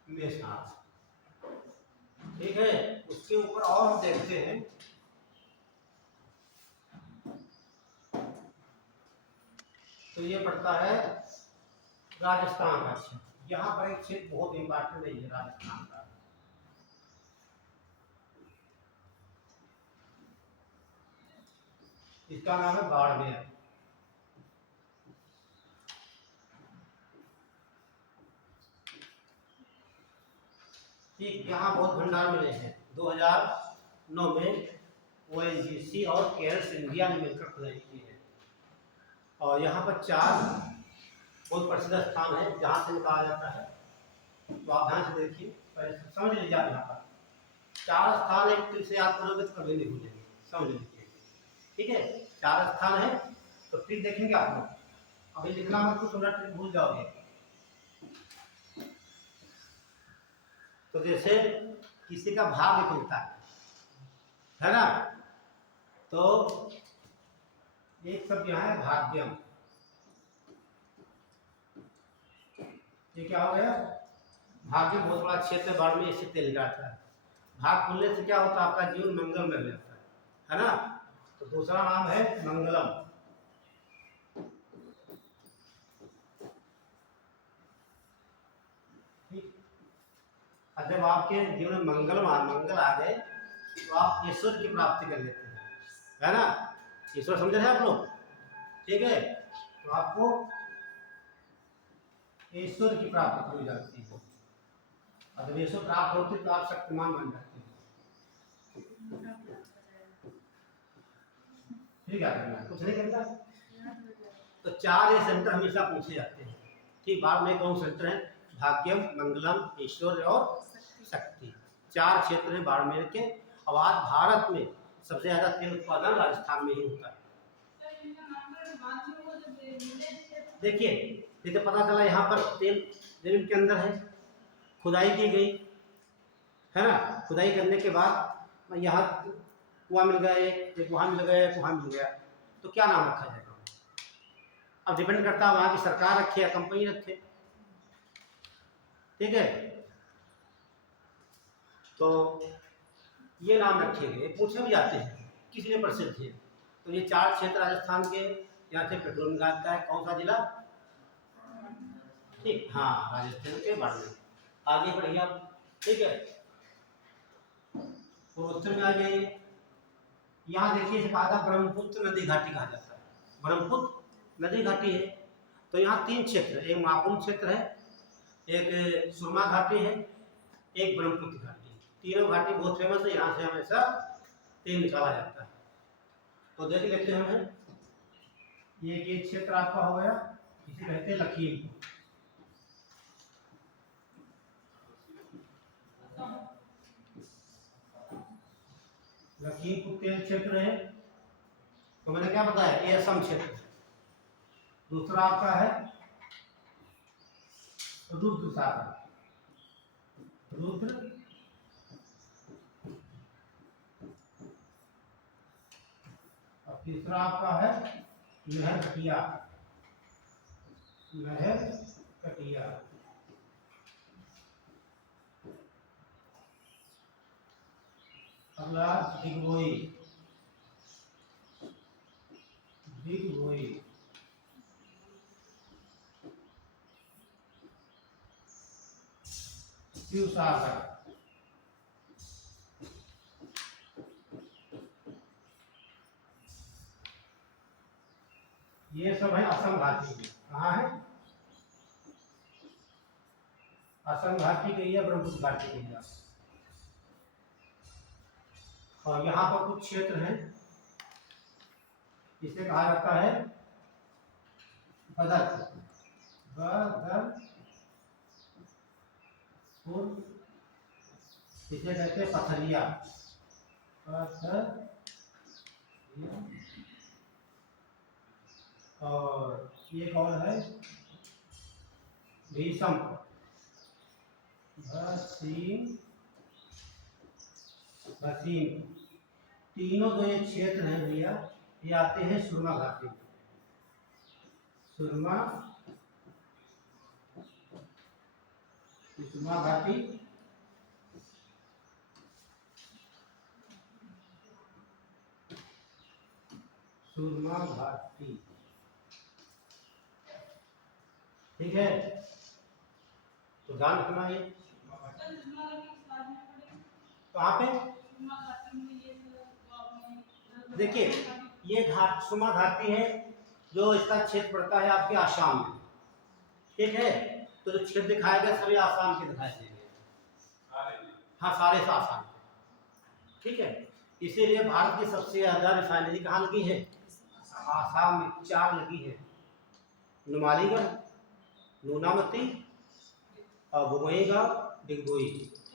मेहसाणा, ठीक है। उसके ऊपर और हम देखते हैं तो ये पड़ता है राजस्थान का क्षेत्र। यहाँ पर एक क्षेत्र बहुत इंपॉर्टेंट है, ये राजस्थान का, इसका नाम है बाड़मेर। ठीक, यहाँ बहुत भंडार मिले हैं। 2009 में ONGC और केयर्स इंडिया ने मिलकर खुदाई की है। और यहाँ पर 4 बहुत प्रसिद्ध स्थान है जहाँ से निकाला जाता है, तो आप ध्यान से देखिए, पहले समझ लीजिए। आप यहाँ पर 4 स्थान एक ट्रिक से याद करोगे तो कभी नहीं भूलेंगे, समझ लीजिए, ठीक है। 4 स्थान है तो ट्रिक देखेंगे आप लोग, अभी लिखना मत कुछ, थोड़ा ट्रिक भूल जाओगे। तो जैसे किसी का भाग्य खुलता है ना, तो एक शब्द यहाँ है भाग्यम, ये क्या हो गया, भाग्य बहुत बड़ा क्षेत्र बाढ़ में इससे तेल जाता है। भाग खुलने से क्या होता है, आपका जीवन मंगल में रहता है ना। तो दूसरा नाम है मंगलम, ठीक। और जब आपके जीवन में मंगल आ गए तो आप ईश्वर की प्राप्ति कर लेते हैं, है ना। ईश्वर समझ रहे हैं आप लोग, ठीक है। तो आपको ईश्वर की प्राप्ति हो जाती है, और जब ईश्वर प्राप्त होती है तो आप शक्तिमान बन जाते हैं। ठीक है, कुछ नहीं करता। तो 4 ये सेंटर हमेशा पूछे जाते हैं, ठीक। बाद में कौन सेंटर है, भाग्यम, मंगलम, ईश्वर और शक्ति, 4 क्षेत्र हैं बाड़मेर के। और आज भारत में सबसे ज्यादा तेल उत्पादन राजस्थान में ही होता है। देखिए, जैसे पता चला यहाँ पर तेल जमीन के अंदर है, खुदाई की गई है ना। खुदाई करने के बाद यहाँ कुआं मिल गया, एक वहाँ मिल गया, एक वहाँ मिल गया, तो क्या नाम रखा जाएगा। अब डिपेंड करता है वहाँ की सरकार रखे या कंपनी रखे, ठीक है। तो ये नाम रखे गए, पूछे भी जाते हैं किस लिए प्रसिद्ध है। तो ये 4 क्षेत्र राजस्थान के, यहाँ से पेट्रोल निकालता है, कौन सा जिला, ठीक, हाँ, राजस्थान के बाड़मेर। आगे बढ़िए आप, ठीक है। पूर्वोत्तर में आ जाइए, यहाँ देखिए इसे कहा था ब्रह्मपुत्र नदी घाटी कहा जाता है, ब्रह्मपुत्र नदी घाटी है। तो यहाँ 3 क्षेत्र, एक महाकुंभ क्षेत्र है, एक सुरमा घाटी है, एक ब्रह्मपुत्र घाटी। तीनों घाटी बहुत फेमस है, यहाँ से हमेशा तेल निकाला जाता है। तो देख लेते हैं हम, ये क्षेत्र आपका हो गया, इसे कहते हैं लखीमपुर, लखीमपुर तेल क्षेत्र है, तो मैंने क्या बताया, ये असम क्षेत्र। दूसरा आपका है रुद्र सागर, रुद्र और तीसरा आपका है लहर कटिया, लहर कटिया। अगला दिग्बोई, दिग्बोई। शिव सागर, ये सब है असम घाटी में। कहाँ है? असम घाटी के या ब्रह्मपुत्र घाटी के या। और यहाँ पर कुछ क्षेत्र हैं, इसे कहा जाता है बदर, बदरपुर, इसे कहते हैं पथरिया, पथरिया। और ये कौन है? भीषम, भसीम, भसीम। तीनों जो ये क्षेत्र हैं भैया, ये आते हैं सुरमा घाटी, सुरमा, सुरमा घाटी। सुरमा घाटी, ठीक है। तो ध्यान रखना ये कहाँ पे, देखिए ये घाट सुरमा घाटी है, जो इसका क्षेत्र पड़ता है आपके आसाम में, ठीक है। तो जो क्षेत्र दिखाया गया सभी आसाम के दिखाई देंगे, हाँ सारे आसाम के, ठीक है। इसीलिए भारत की सबसे ज्यादा रिफाइनरी कहाँ लगी है? आसाम में 4 लगी है, नुमालीगढ़, नूनामती और बोंगईगांव, डिगबोई।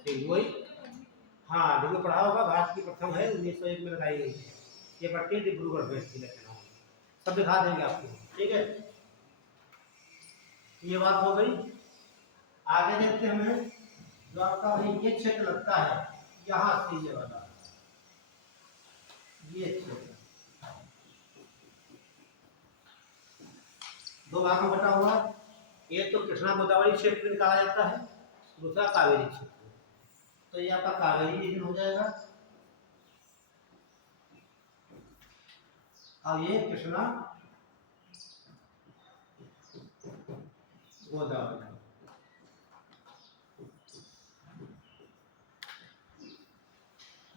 डिगबोई, हाँ डिगबोई पढ़ा होगा, भारत की प्रथम है, 1901 में लगाई गई है। ये पड़ती है डिब्रूगढ़ में, सब दिखा देंगे आपको, ठीक है। ये बात हो गई। आगे देखते हैं हमें, जो आपका ये क्षेत्र लगता है यहाँ से ये वाला, ये क्षेत्र 2 भाग में बटा हुआ। एक तो कृष्णा गोदावरी क्षेत्र निकाला जाता है, दूसरा कावेरी क्षेत्र। तो ये आपका कावेरी रीजन हो जाएगा, अब ये कृष्णा गोदावरी।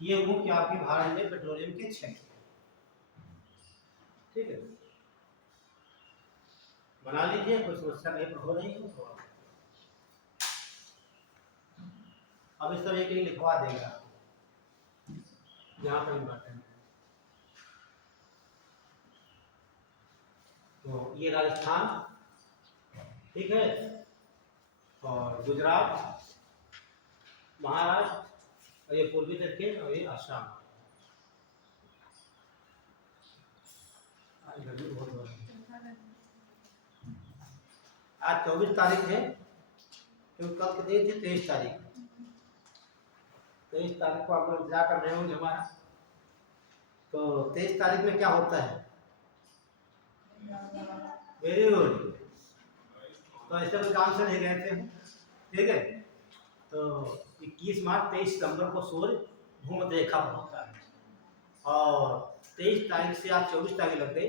ये मुख्य आपके भारत में पेट्रोलियम के क्षेत्र, ठीक है। बना लीजिए, कोई समस्या कहीं पर हो रही हो तो अब इस तरह के लिखवा देगा यहाँ पर इम्पोर्टेंट। तो ये राजस्थान, ठीक है, और गुजरात, महाराष्ट्र, और ये पूर्वी तट और ये आसाम। आज 24 तारीख है, क्योंकि कल कितनी थी? 23 तारीख। 23 तारीख को आप लोग इंतजार कर रहे होंगे हमारा। तो 23 तारीख में क्या होता है? Very good. तो ऐसे कोई काम से नहीं गए थे, ठीक है। तो 21 मार्च 23 सितंबर को सूर्य भूमध्य रेखा पर होता है, और 23 तारीख से आज 24 तारीख लग गई,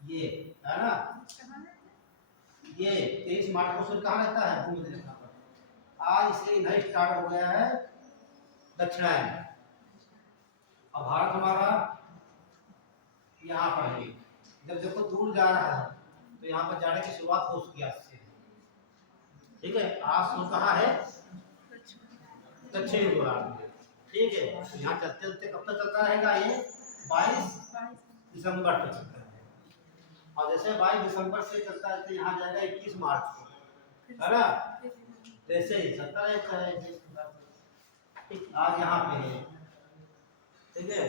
ये है ना, ये 23 मार्च को सूर्य कहाँ रहता है? भूमध्य रेखा पर। आज इसलिए इधर स्टार्ट हो गया है दक्षिणायन। अब भारत हमारा यहाँ पर है, जब देखो दूर जा रहा है तो यहाँ पर जाने की शुरुआत हो चुकी है आज से, ठीक है। आज सूर्य कहाँ है? दक्षिणी गोलार्ध में, ठीक है। तो यहाँ चलते चलते कब तक चलता रहेगा? ये 22 दिसंबर तक चलता है, और जैसे 22 दिसंबर से चलता है तो यहाँ जाएगा 21 मार्च को, है ना। जैसे ही चलता रहता है, ठीक, आज यहाँ पे है, ठीक है।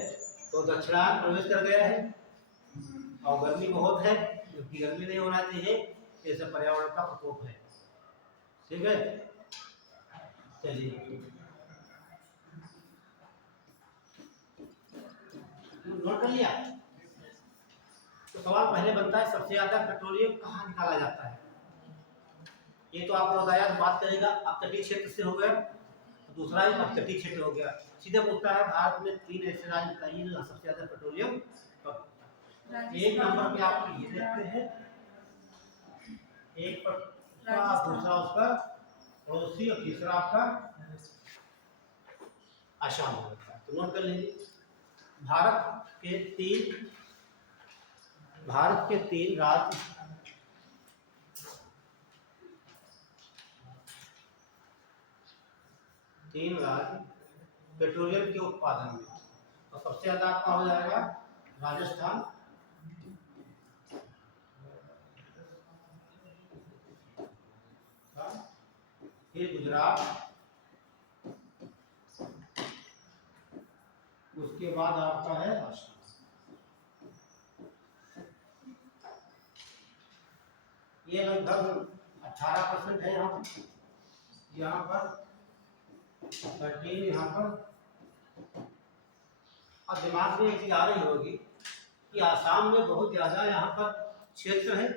तो दक्षिणायन प्रवेश कर गया है और गर्मी बहुत है, क्योंकि गर्मी नहीं होना चाहिए, जैसे पर्यावरण का प्रकोप है, ठीक है। चलिए नोट कर लिया। तो सवाल पहले बनता है, सबसे ज्यादा पेट्रोलियम कहाँ निकाला जाता है। ये तो आपको बताया, तो बात करेगा अपतटीय क्षेत्र से हो गया, तो दूसरा है अपतटीय क्षेत्र हो गया। सीधे पूछता है भारत में 3 ऐसे राज्य बताइए जहाँ सबसे ज्यादा पेट्रोलियम। एक नंबर पे आप ये देखते हैं, एक पर दूसरा उसका पड़ोसी और तीसरा आपका आसाम होता है। तो नोट कर लीजिए, भारत के तीन राज्य, पेट्रोलियम के उत्पादन में। तो सबसे ज्यादा आपका हो जाएगा राजस्थान, फिर गुजरात, उसके बाद आपका है असम। ये लगभग 18% है यहाँ पर 13 यहाँ पर। और दिमाग में एक चीज आ रही होगी कि आसाम में बहुत ज्यादा यहाँ पर क्षेत्र है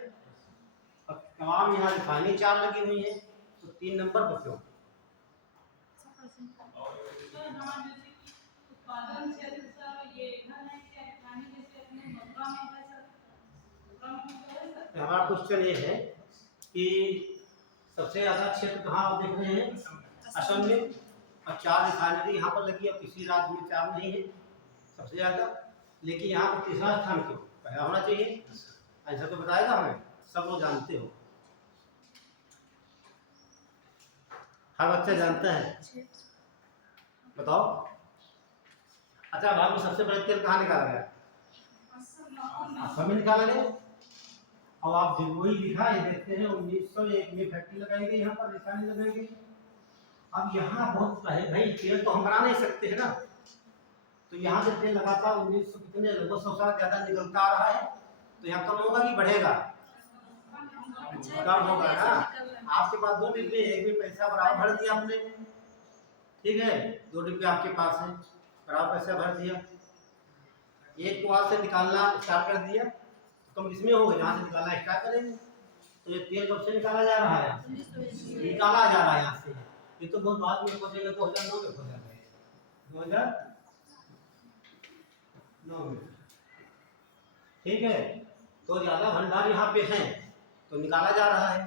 और तमाम यहाँ रिफाइनरी 4 लगी हुई है, तो 3 नंबर पर क्यों? हमारा क्वेश्चन ये है कि सबसे ज्यादा क्षेत्र कहाँ आप देख रहे हैं, असम में, और 4 रिफाइनरी यहाँ पर लगी है, किसी राज्य में 4 नहीं है सबसे ज्यादा, लेकिन यहाँ पर तीसरा स्थान क्यों? पहला होना चाहिए, ऐसा तो बताएगा हमें, सब लोग जानते हो, हर बच्चा जानता है, बताओ। अच्छा, भारत में सबसे बड़ा तेल कहाँ निकाला गया? असम में निकाला गया। अब आप वही लिखा है, देखते हैं 1901 में फैक्ट्री लगाई गई, यहाँ पर रिफाइनरी लगाई गई। अब यहाँ बहुत भाई तेल तो हम बना नहीं सकते है ना, तो यहाँ से तेल लगातार 1900 कितने लगभग 100 साल ज्यादा निकलता आ रहा है, तो यहाँ कम होगा कि बढ़ेगा? कम होगा ना। आपके पास 2 डिब्बे, एक में पैसा बराबर भर दिया आपने, ठीक है, 2 डिब्बे आपके पास है, बराबर पैसा भर दिया, एक को वहां से निकालना स्टार्ट कर दिया, तो कम किसमें होगा, जहाँ से निकालना स्टार्ट करेंगे। तो ये तेल कब से निकाला जा रहा है? निकाला जा रहा है यहाँ से। ये तो बहुत बाद में खोजेगा, 2009 में खोजा गया, 2009 में, ठीक है। तो ज्यादा भंडार यहाँ पे है तो निकाला जा रहा है,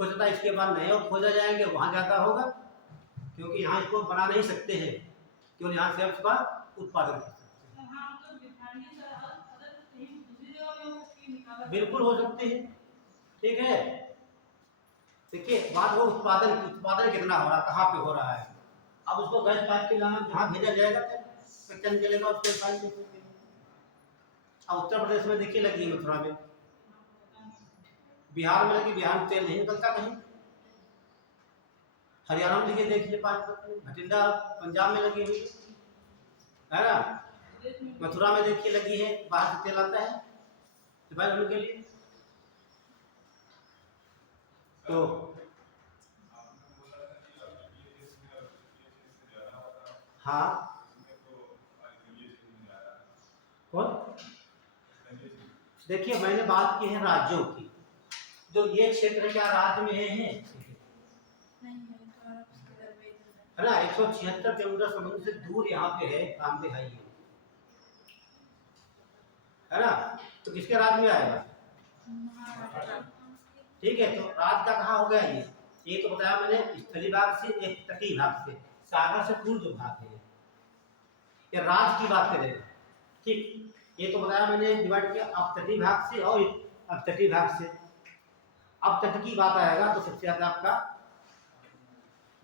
हो सकता है इसके बाद नए और खोजा जाएंगे, वहां ज्यादा होगा, क्योंकि यहाँ इसको बना नहीं सकते हैं, क्यों? यहाँ से उसका उत्पादन कर सकते हैं, बिल्कुल हो सकते हैं, ठीक है। देखिए बात वो उत्पादन कितना हो रहा है, कहाँ पे हो रहा है। अब उसको गैस पाइप के जहाँ भेजा जाएगा तो चलेगा उसके पाइप में। अब उत्तर प्रदेश में देखिए लगी है मथुरा में, बिहार में लगी, बिहार में तेल नहीं निकलता कहीं, हरियाणा में देखिए भटिंडा पंजाब में लगी हुई है ना, मथुरा में देखिए लगी है, बाहर से तेल आता है रिफाइन के लिए। तो हाँ, कौन? देखिए मैंने बात की है राज्यों की, जो ये क्षेत्र क्या राज्य में है ना, 176 किलोमीटर समुद्र से दूर यहाँ पे है कामदेहाई है ना, तो किसके राज्य में आएगा? ठीक है, तो राज्य का कहाँ हो गया ये तो बताया मैंने, स्थलीय भाग से एक तटीय भाग से, सागर से पूर्व जो भाग है ये राज्य की बात करेगा, ठीक। ये तो बताया मैंने डिवाइड किया अपतटीय भाग से और अपतटीय भाग से। अब तट की बात आएगा तो सबसे ज्यादा आपका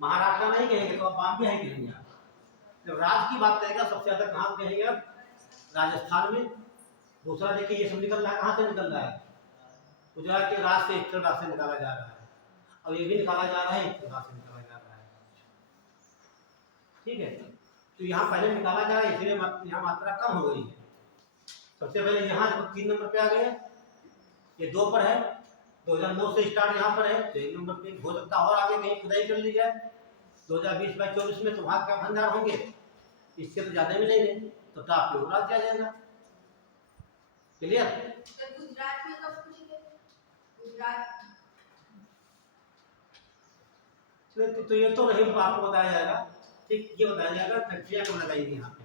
महाराष्ट्र नहीं कहेंगे तो आप बॉम्बे है कहेंगे। जब राज्य की बात करेगा सबसे ज्यादा कहाँ कहेंगे आप? राजस्थान में। दूसरा देखिए ये सब निकल रहा है, कहाँ से निकल रहा है? गुजरात के राज्य से, उत्तर राज्य से निकाला जा रहा है, और ये भी निकाला जा रहा है उत्तर राज्य से निकाला जा रहा है। ठीक है, तो यहाँ पहले निकाला जा रहा है, इसलिए यहाँ मात्रा कम हो गई है। सबसे पहले यहाँ देखो 3 नंबर पे आ गए, ये 2 पर है, 2009 से स्टार्ट यहाँ पर है, तो 1 नंबर पे हो सकता है और आगे कहीं खुदाई कर ली जाए 2020-24 में, तो वहाँ क्या भंडार होंगे, इससे तो ज़्यादा मिलेंगे, तो टॉप पे उड़ा दिया जाएगा। क्लियर? तो गुजरात में कब खुलेंगे? गुजरात तो ये तो नहीं आपको बताया जाएगा, ठीक, ये बताया जाएगा फैक्ट्रियाँ कब लगाएंगे यहाँ पे,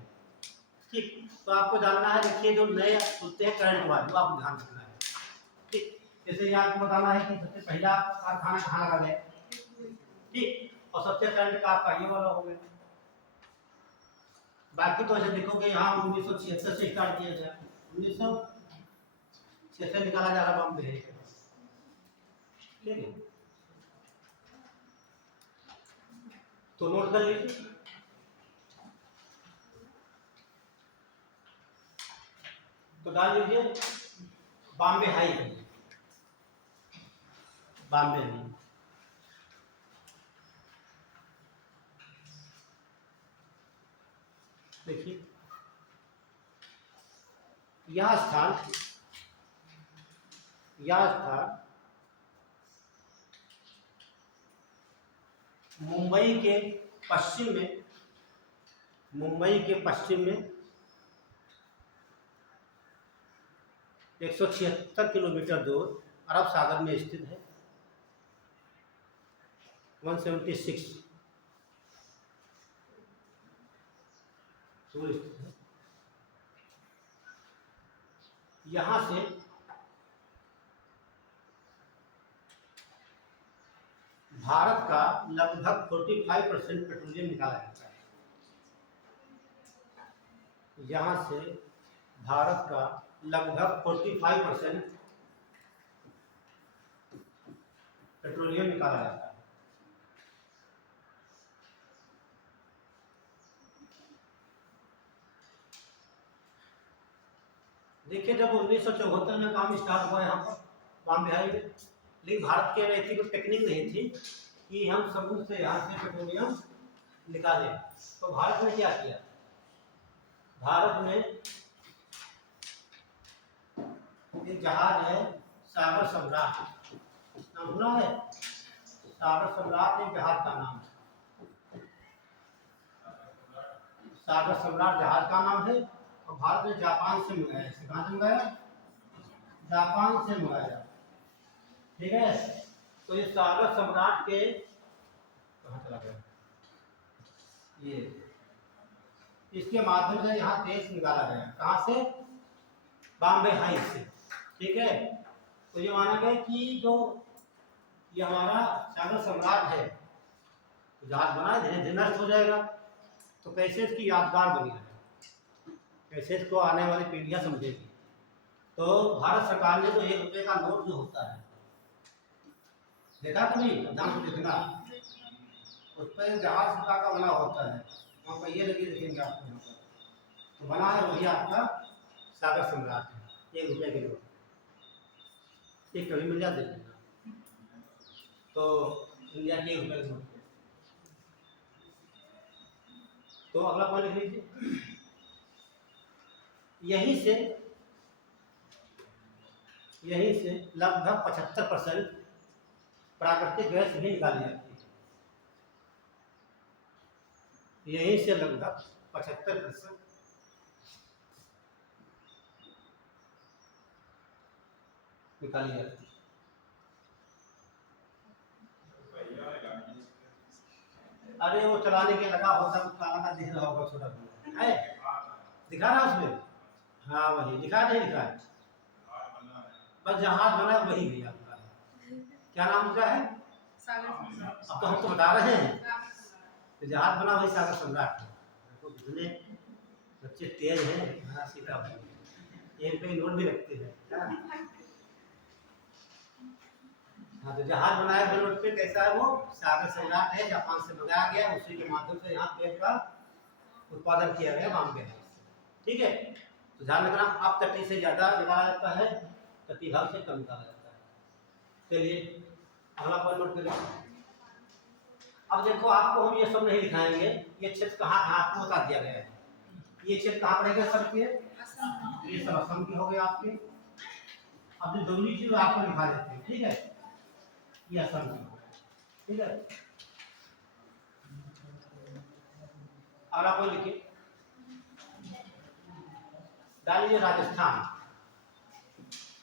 ठीक। तो आपको जानना है, देखिए जो नए होते हैं करंट वाले, वो आपको ध्यान रखना है, ठीक। जैसे यहाँ आपको बताना है कि सबसे पहला कारखाना कहाँ लगा गया, ठीक, और सबसे करंट का आपका ये वाला हो गया। बाकी तो ऐसे देखोगे यहाँ 1976 से स्टार्ट किया गया, 1906 से निकाला जा रहा बॉम्बे है, ठीक है। तो नोट कर लीजिए, तो डाल लीजिए बॉम्बे हाई, बॉम्बे हाई, देखिए यह स्थान मुंबई के पश्चिम में 176 किलोमीटर दूर अरब सागर में स्थित है, 176 दूर स्थित है। यहाँ से भारत का लगभग 45% पेट्रोलियम निकाला जाता है। यहाँ से भारत का लगभग 45% पेट्रोलियम निकाला जाता है। देखिए जब 1974 में काम स्टार्ट हुआ यहाँ पर बॉम्बे हाई में, लेकिन भारत के ऐसी कोई टेक्निक नहीं थी कि हम समुद्र से यहाँ से पेट्रोलियम निकालें। तो भारत ने क्या किया, भारत में एक जहाज है सागर सम्राट, नाम सुना है, सागर सम्राट एक जहाज का नाम है, सागर सम्राट जहाज का नाम है। और भारत ने जापान से मंगाया, कहाँ से मंगाया, जापान से मंगाया, ठीक है। तो ये सागर सम्राट के कहाँ चला गया, ये इसके माध्यम से यहाँ तेल निकाला गया, कहाँ से, बॉम्बे हाई से, ठीक है। तो ये माना गया कि जो ये हमारा सागर सम्राट है, तो जहाज बना धीरे धीरे नष्ट हो जाएगा, तो कैसे इसकी यादगार बनी है, कैसे इसको आने वाली पीढ़ियां समझेगी। तो भारत सरकार ने तो 1 रुपये का नोट जो होता है, देखा कभी, ध्यान से देखना, उस पर जहाज प्रकार का बना होता है, वहाँ पहिए लगे देखेंगे आपको यहाँ पर, तो बना है वही आपका सागर सम्राट है, 1 रुपये के नोट, ये कभी मिल जाते हैं। तो इंडिया के 1 रुपये के नोट, तो अगला पॉइंट लिख लीजिए, यहीं से लगभग 75% प्राकृतिक गैस भी निकाली जाती है, यहीं से लगभग 75% निकाली जाती है। अरे वो चलाने के लगा होता है, काला का दिख रहा होगा, छोटा है, दिखा रहा उसमें, हाँ वही लिखा नहीं लिखा है, बस जहाज बना वही भी आपका है, क्या नाम उसका है, अब तो हम तो बता रहे हैं, तो जहाज बना वही सागर सम्राट है। देखो कितने बच्चे तेज हैं, हाँ सीता भाई, 1 रुपये नोट भी रखते हैं, हाँ तो जहाज बनाया नोट पे कैसा है, वो सागर सम्राट है, जापान से मंगाया गया, उसी के माध्यम से यहाँ तेल का उत्पादन किया गया बॉम्बे हाई से, ठीक है। तो ध्यान रखना, आप तटी से ज़्यादा निकाला जाता है, तटी भाग से कम निकाला जाता है। चलिए अगला पॉइंट नोट करिए, अब देखो आपको हम ये सब नहीं दिखाएंगे, ये क्षेत्र कहाँ कहाँ आपको बता दिया गया है। ये क्षेत्र कहाँ पड़ेगा सर के, ये सब असम की हो गए आपके। अब जो जरूरी चीज आपको दिखा देते हैं, ठीक है, ये असम की, ठीक है। अगला कोई लिखिए, डालिए राजस्थान,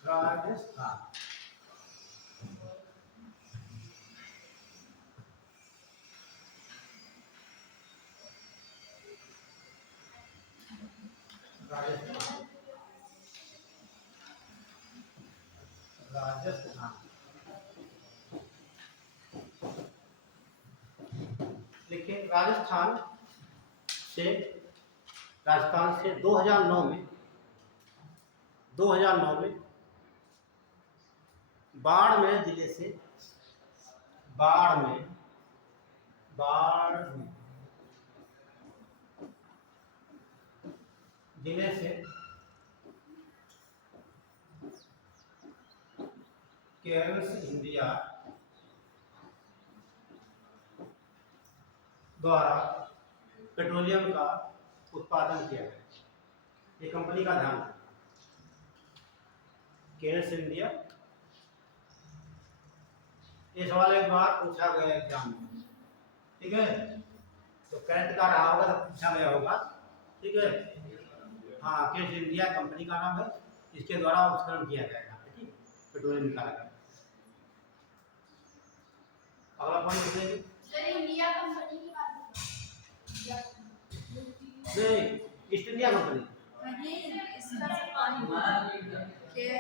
राजस्थान, राजस्थान, राजस्थान, देखिए राजस्थान से, राजस्थान से 2009 में, 2009 में बाड़मेर जिले से, बाड़मेर, बाड़मेर जिले से केयर्स इंडिया द्वारा पेट्रोलियम का उत्पादन किया गया। ये कंपनी का नाम है केयर्स इंडिया। ये सवाल एक बार पूछा गया एग्जाम में, ठीक है, तो करंट का रहा होगा तो पूछा गया होगा, ठीक है। हाँ, केयर्स इंडिया कंपनी का नाम है, इसके द्वारा उत्खनन किया गया है, ठीक, पेट्रोलियम निकाला गया। अगला पॉइंट लिखेंगे, सर इंडिया कंपनी की बात नहीं, ईस्ट इंडिया कंपनी,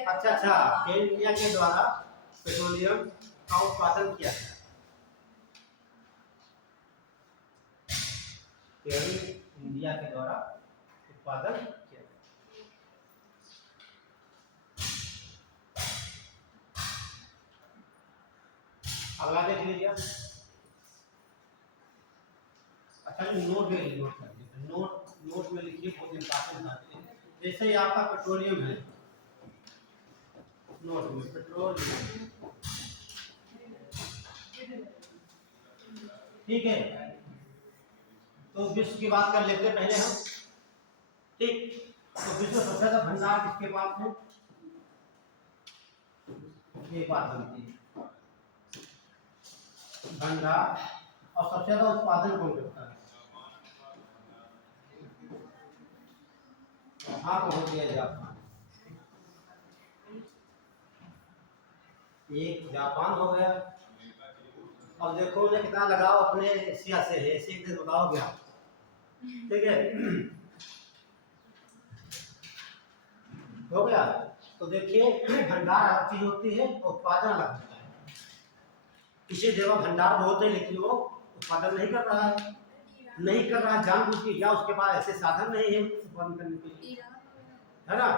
अच्छा अच्छा, केयर्स इंडिया के द्वारा पेट्रोलियम का उत्पादन किया गया। केयर्स इंडिया के द्वारा उत्पादन किया गया। अगला देख लीजिए, अच्छा नोट में लिखिए, नोट कर लीजिए, नोट में लिखिए, बहुत इंपॉर्टेंट बात है। जैसे ही आपका पेट्रोलियम है, नोट में पेट्रोलियम, ठीक है, तो विश्व की बात कर लेते हैं पहले हम, ठीक। तो विश्व सबसे ज्यादा भंडार किसके पास है, ये बात बनती है भंडार, और सबसे ज्यादा उत्पादन कौन करता है, हाँ पहुंच गया जापान, एक जापान हो गया। अब देखो उन्हें कितना लगाव अपने एशिया से है, एशिया के बताओ क्या, ठीक है, हो गया। तो देखिए भंडार अलग चीज होती है, उत्पादन अलग होता है। किसी जगह भंडार बहुत है लेकिन वो उत्पादन नहीं कर रहा है, नहीं कर रहा है जानबूझ के, या उसके पास ऐसे साधन नहीं है उत्पादन करने के लिए, है ना।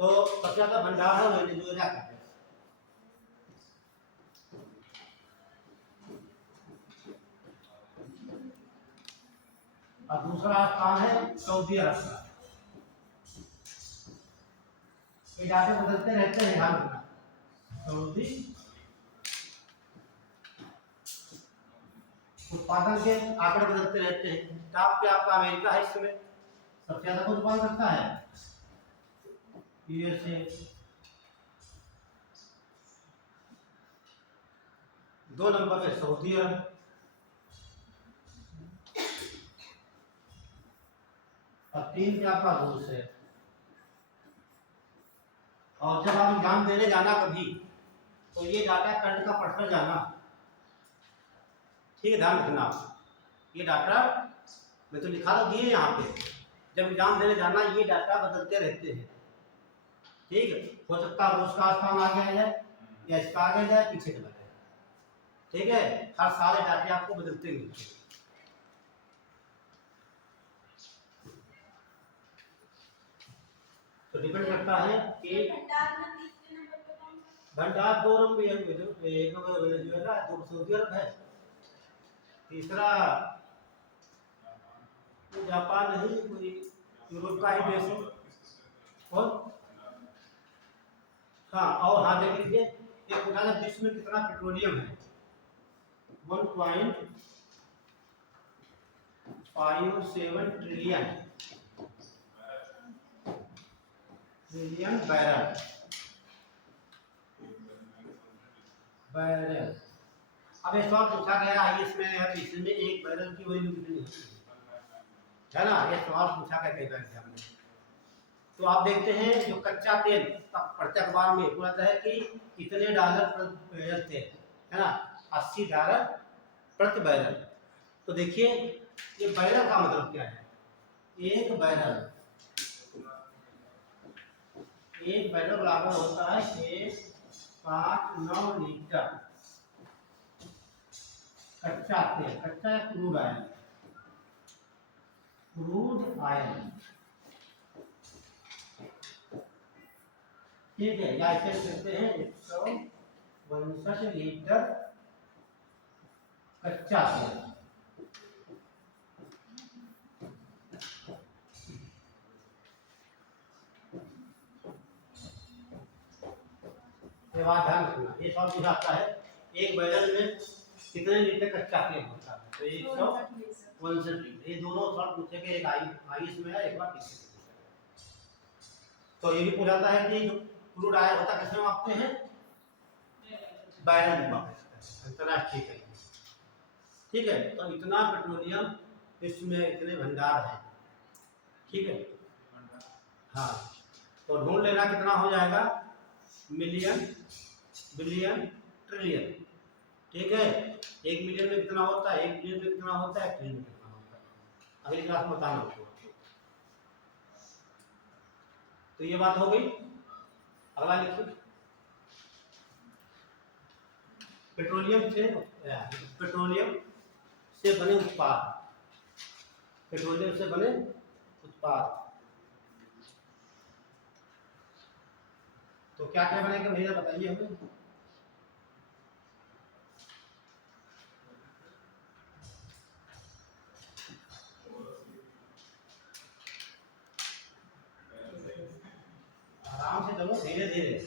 तो सबसे ज्यादा भंडार है वेनेजुएला का है। और दूसरा स्थान है सऊदी अरब का। ये डाटे बदलते रहते हैं, ध्यान रखना, सऊदी उत्पादन के आंकड़े बदलते रहते हैं। टॉप पे आपका अमेरिका है, इसमें सबसे ज्यादा उत्पादन करता है यूएसए, 2 नंबर पे सऊदी अरब, और 3 पे आपका रूस है। और जब आप एग्जाम देने जाना कभी, तो ये डाटा करंट का पढ़कर जाना, ठीक है, ध्यान रखना। ये डाटा मैं तो लिखा तो दिए यहाँ पे, जब एग्जाम देने जाना ये डाटा बदलते रहते हैं, ठीक है। हो सकता है रूस का स्थान आगे आ जाए, या इसका आगे जाए, पीछे चला जाए, ठीक है। हर साल ये डाटे आपको बदलते मिलते हैं। तो डिपेंड करता है कि भंडार में तीसरे नंबर पे कौन सा, भंडार 2 नंबर, एक वेनेजुएला है, 2 सऊदी अरब है, तीसरा जापान नहीं, कोई यूरोप का ही देश है, कौन, हाँ। और हाँ देख लीजिए, ये पूछा था विश्व में कितना पेट्रोलियम है, 1.57 ट्रिलियन बैरल। अब ये सवाल पूछा गया आईएएस में है, इसमें एक बैरल की वैल्यू कितनी होती है ना, ये सवाल पूछा गया कई बार एग्जाम में। तो आप देखते हैं जो कच्चा तेल पढ़ते अखबार में पूरा है कि कितने डॉलर प्रति बैरल तेल है ना, $80 प्रति बैरल। तो देखिए ये बैरल का मतलब क्या है, एक बैरल बराबर होता है 1.59 लीटर कच्चा तेल, कच्चा या क्रूड ऑयल, ठीक है, या इसे कहते हैं 162 लीटर कच्चा तेल। ये बात ध्यान रखना, ये सब बुझाता है एक बैरल में कितने लीटर कच्चा तेल होता है, तो 162 लीटर। ये दोनों सवाल पूछेंगे, एक आईएएस में है, एक बार पीछे। तो ये भी पूछाता है कि जो क्रूड ऑयल होता है किसमें मापते हैं, बैरल में मापते हैं, अंतरराष्ट्रीय है, ठीक है। तो इतना पेट्रोलियम इसमें इतने भंडार हैं, ठीक है। हाँ, तो ढूंढ लेना कितना हो जाएगा, मिलियन, बिलियन, ट्रिलियन, ठीक है। 1 मिलियन में कितना होता है, 1 बिलियन में कितना होता है, ट्रिलियन में कितना होता है, अगली क्लास में बताना होगा। तो ये बात हो गई। अगला लिखिए, पेट्रोलियम से बने उत्पाद, पेट्रोलियम से बने उत्पाद। तो क्या क्या बनेगा भैया बताइए हमें। आराम से चलो, धीरे धीरे।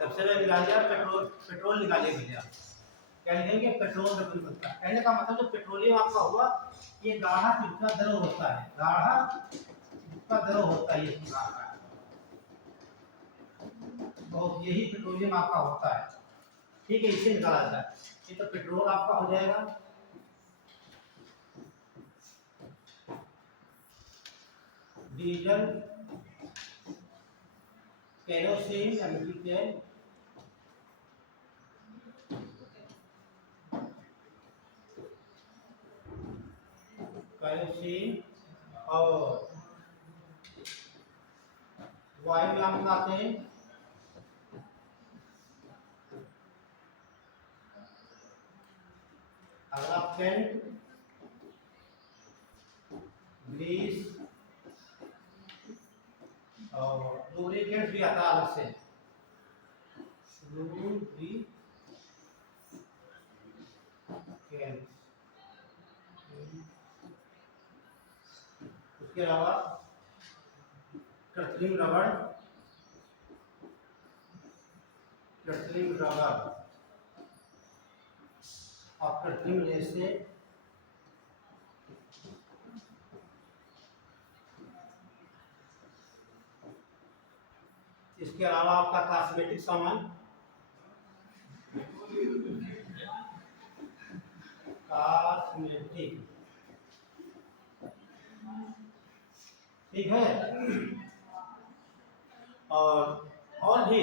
सबसे पहले निकालिए पेट्रोल निकालिए भैया। क्या लिखेंगे, पेट्रोल से बनी बनता है। कहने का मतलब जो पेट्रोलियम आपका हुआ ये गाढ़ा चिपका द्रव होता है, गाढ़ा चिपका द्रव होता है, ये बहुत यही पेट्रोलियम आपका होता है, ठीक है। इसे निकाला जाता है। ये तो पेट्रोल आपका हो जाएगा, डीजल, केरोसिन या मिट्टी तेल, केरोसिन और वायुयान आते हैं, अगला पेंट, ग्रीस और लुब्रिकेंट भी आता है अलग से, लुब्रिकेंट। उसके अलावा कृत्रिम रबड़, और कृत्रिम रेसे, इसके अलावा आपका कॉस्मेटिक सामान, कॉस्मेटिक, ठीक है। और भी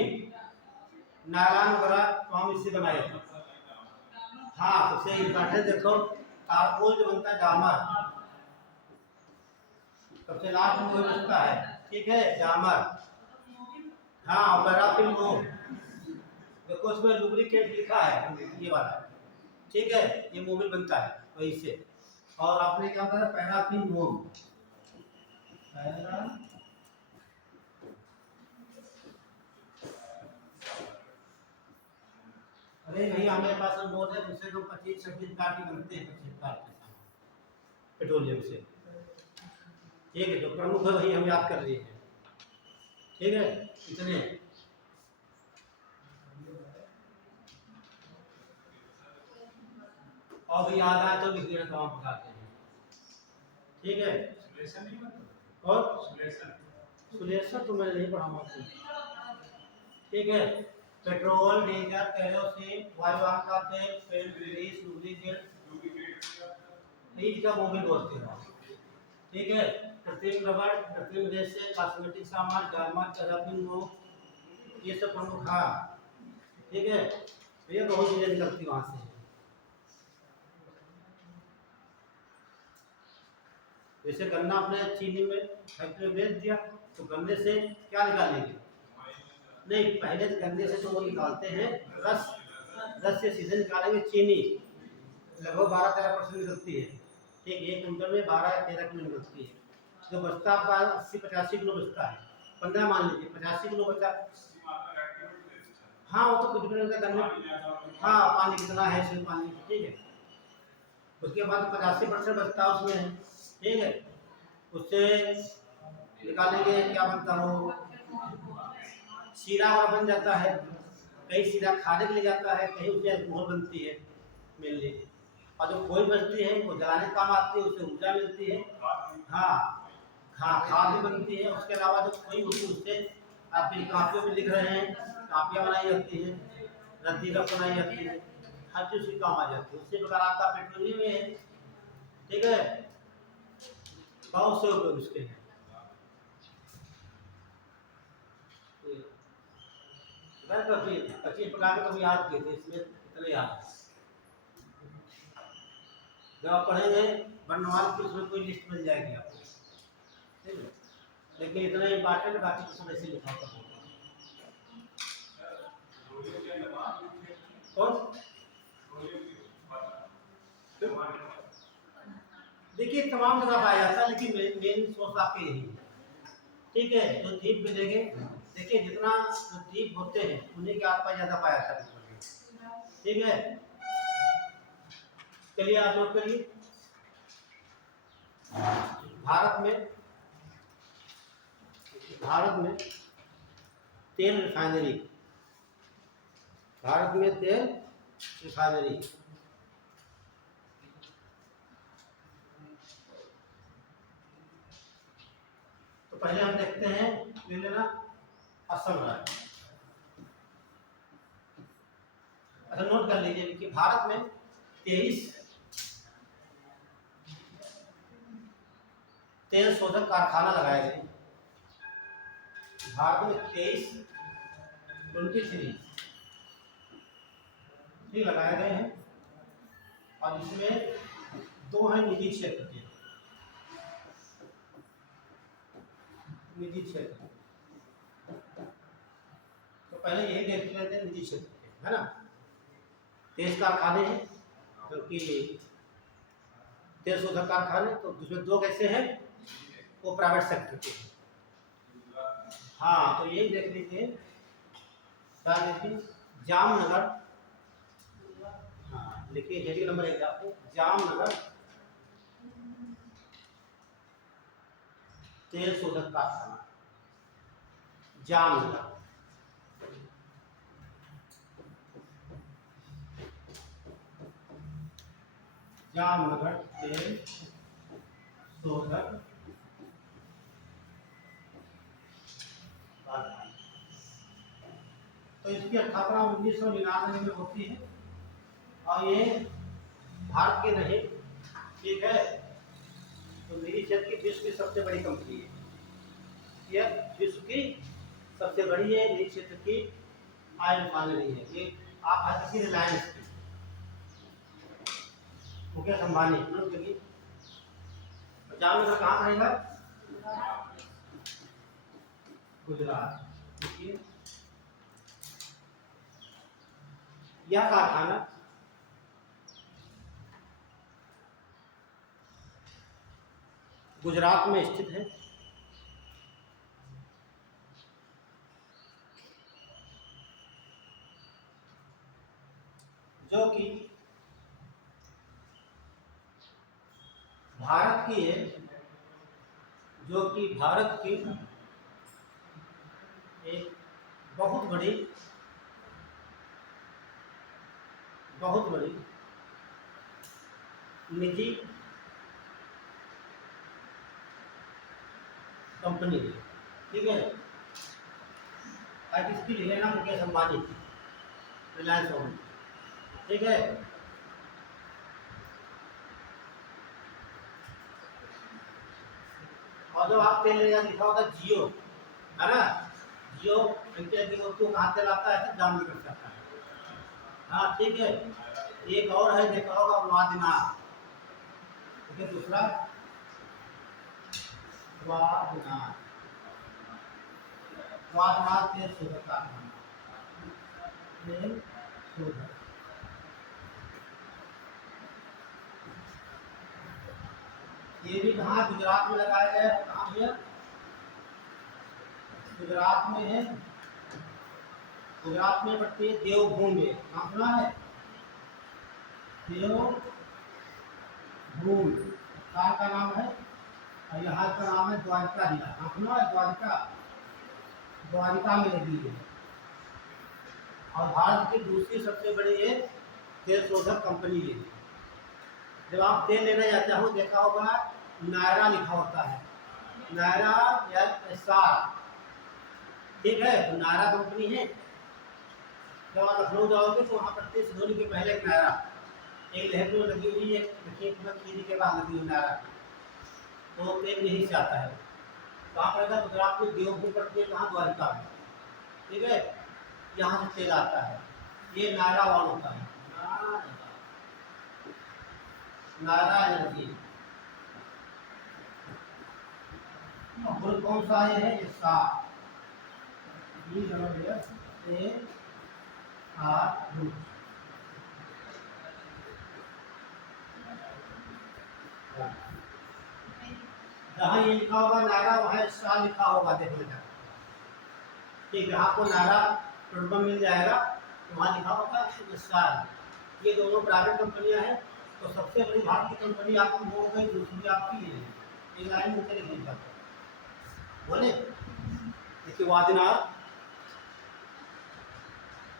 नायलॉन वगैरह तो हम इससे बनाए थे। हाँ, सबसे इम्पोर्टेंट देखो, तारकोल जो बनता है जामर, सबसे लास्ट में वही बचता है, ठीक है, जामर। हाँ, पैराफिन मोम, देखो इसमें लुब्रिकेंट लिखा है, ये वाला, ठीक है, ये मोबिल बनता है वही से। और आपने क्या करा, पैराफिन मोम, अरे नहीं, हमारे पास मोड है, उससे तो 25-26 कार्ड ही बनते हैं, 25 कार्ड के साथ पेट्रोलियम से, ठीक है। जो प्रमुख है वही हम याद कर रहे हैं, ठीक है, इतने। और भी याद आए तो लिख देना तमाम प्रकार के हैं। ठीक है। और सुलेशन तो मैंने नहीं पढ़ा आपको। ठीक है। पेट्रोल, डीजल, केरोसिन, वायुयान का तेल, पेंट, ग्रीस, लुब्रिकेंट, ईट का मोबिल बोलते हैं। ठीक है। कृत्रिम रबड़, कृत्रिम रेशे, कॉस्मेटिक सामान, गारमेंट, पैराफिन, मोम, ये सब प्रमुख है। ठीक है। तो ये बहुत चीजें निकलती वहां से। जैसे गन्ना अपने चीनी में फैक्ट्री में बेच दिया तो गन्ने से क्या निकालेंगे? नहीं, पहले तो गन्ने से तो वो निकालते हैं रस, रस से सीधे निकालेंगे चीनी, लगभग 12-13% निकलती है। ठीक, एक कुंटल में 12 या 13 किलो निकलती है। जो बचता आपका 80-85 किलो बचता है, 15 मान लीजिए 85 किलो बचा। हाँ, वो तो कुछ भी नहीं गन्ने, हाँ पानी कितना है इसमें पानी। ठीक है। उसके बाद 85% बचता है उसमें है। ठीक है। उससे निकालेंगे क्या बनता हो, शीरा और बन जाता है। कई शीरा खाने के लिए जाता है, कहीं उससे अल्कोहल बनती है मेनली। और जो खोई बचती है वो जलाने काम आती है, उससे ऊर्जा मिलती है। हाँ हाँ, खाद भी बनती है। उसके अलावा जो खोई होती है उससे आप इन कापियों में लिख रहे हैं, कापियाँ बनाई जाती हैं, रद्दी रफ बनाई जाती है, हर चीज़ की काम आ जाती है। उससे प्रकार आपका पेट्रोलियम में है। ठीक है। बहुत से उपयोग इसके हैं। कभी 25 प्रकार के कभी याद किए थे, इसमें इतने याद। जब आप पढ़ेंगे वर्णमाला की उसमें कोई लिस्ट मिल जाएगी आपको। ठीक है। लेकिन इतना इंपॉर्टेंट, बाकी तो सब ऐसे लिखा होता है। कौन? देखिए तमाम जगह पाया जाता है, लेकिन मेन सोर्स आपके यही है। ठीक है। जो द्वीप मिलेंगे, देखिए जितना जो द्वीप होते हैं उन्हीं के आसपास ज्यादा पाया जाता है। ठीक है। चलिए आप नोट करिए। भारत में तेल रिफाइनरी, भारत में तेल रिफाइनरी तो पहले हम देखते हैं, ले लेना असम राज्य। अच्छा नोट कर लीजिए कि भारत में 23 तेल शोधक कारखाना लगाए गए। भारत में 23 लगाए गए हैं, और इसमें 2 हैं निजी क्षेत्र के। निजी क्षेत्र तो पहले यही देखते रहते हैं, निजी क्षेत्र के, है ना। 23 कारखाने हैं, क्योंकि तेल शोधक कारखाने, तो दूसरे 2 कैसे हैं, वो प्राइवेट सेक्टर के हैं। हाँ, तो यही देख लीजिए, जामनगर, हाँ लिखिए हेडिंग नंबर 1 आपको, जामनगर तेल शोधक कारखाना, जामनगर। जामनगर तेल शोधक कारखाना। तो इसकी स्थापना 1999 में होती है, और ये भारत के नहीं, ठीक है, तो निजी क्षेत्र की विश्व की सबसे बड़ी कंपनी है। यह विश्व की सबसे बड़ी है निजी क्षेत्र की ऑयल रिफाइनरी है। ये आप हर किसी रिलायंस की, मुकेश अंबानी, जामनगर कहाँ पड़ेगा? गुजरात। देखिए यह कारखाना गुजरात में स्थित है। जो कि भारत की है, जो कि भारत की एक बहुत बड़ी निजी कंपनी है, ठीक है। किसकी लिए ना, मुकेश अंबानी की, रिलायंस होम, ठीक है। और जब आप तेल लेना लिखा होगा जियो, है ना, जियो इंडिया की वस्तु कहाँ से लाता है, जामनगर से आता है। हाँ ठीक है। एक और है, देखा होगा वादनाथ, ठीक है। दूसरा वादनाथ, वादनाथ तेल शोधक कारखाना, तेल शोधक, ये भी कहाँ, गुजरात में लगाया गया है। कहाँ भैया, गुजरात में है। गुजरात में पड़ती है देवभूमि, नाम सुना है, देवभूमि स्थान का नाम है। और यहाँ का नाम है द्वारिका जिला, नाम सुना है, द्वारिका, द्वारिका में लगी है। और भारत की दूसरी सबसे बड़ी ये तेल शोधक कंपनी है। जब आप तेल लेने जाते हो, देखा होगा नायरा लिखा होता है, नायरा या एसआर, ठीक है। तो नायरा कंपनी है। जब आप लखनऊ जाओगे तो वहाँ पर सिधौली के पहले एक नायरा, एक लहर में लगी हुई, एक लखीमपुर खीरी के बाद लगी हुई नायरा, तो तेल यहीं से आता है। कहाँ पड़ेगा, गुजरात में देवभूमि पड़ती है, कहाँ, द्वारिका में, ठीक है। यहाँ से तेल आता है, ये नायरा वाल होता है, नायरा एनर्जी। और कौन सा है, इसका ये समझ लिया, ए आर रूट, जहाँ ये लिखा होगा नायरा, वहाँ स्टार लिखा होगा, देख लेना, ठीक है। आपको नायरा पेट्रोल मिल जाएगा, तो वहाँ लिखा होगा स्टार। ये दोनों प्राइवेट कंपनियां हैं। तो सबसे बड़ी भारत की कंपनी आपकी वो हो गई, दूसरी आपकी ये है। एक लाइन नीचे लिख लीजिए, बोले देखिए, वादिनाथ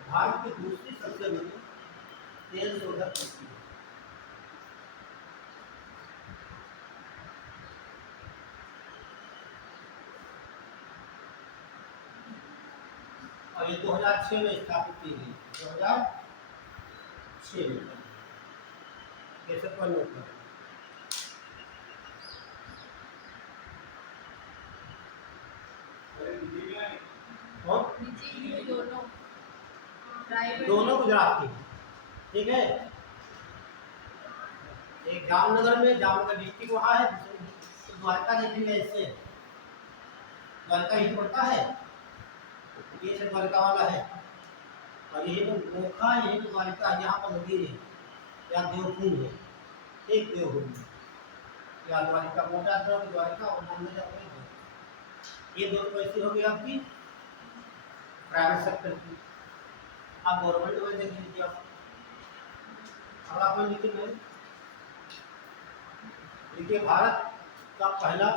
भारत की दूसरी सबसे बड़ी तेल शोधक कंपनी है। और ये 2006 में स्थापित की गई, 2006 में, कैसे पर नोट करें। और निजी दोनों, प्राइवेट दोनों गुजरात की, ठीक है। एक जामनगर में, जामनगर डिस्ट्रिक्ट वहाँ है, तो द्वारका देखेंगे इससे, द्वारका यही पड़ता है, ये से द्वारका वाला है। और यही पर मोखा, यही पर द्वारका, यहाँ पर नदी है, या देवभूमि है, एक देवभूमि, या द्वारिका, मोटा द्वारिका और नाम जाओगे। ये दो तो ऐसी होगी आपकी प्राइवेट सेक्टर की। आप गवर्नमेंट में देख लीजिए, अब आप लिखिए मैं, देखिए, भारत का पहला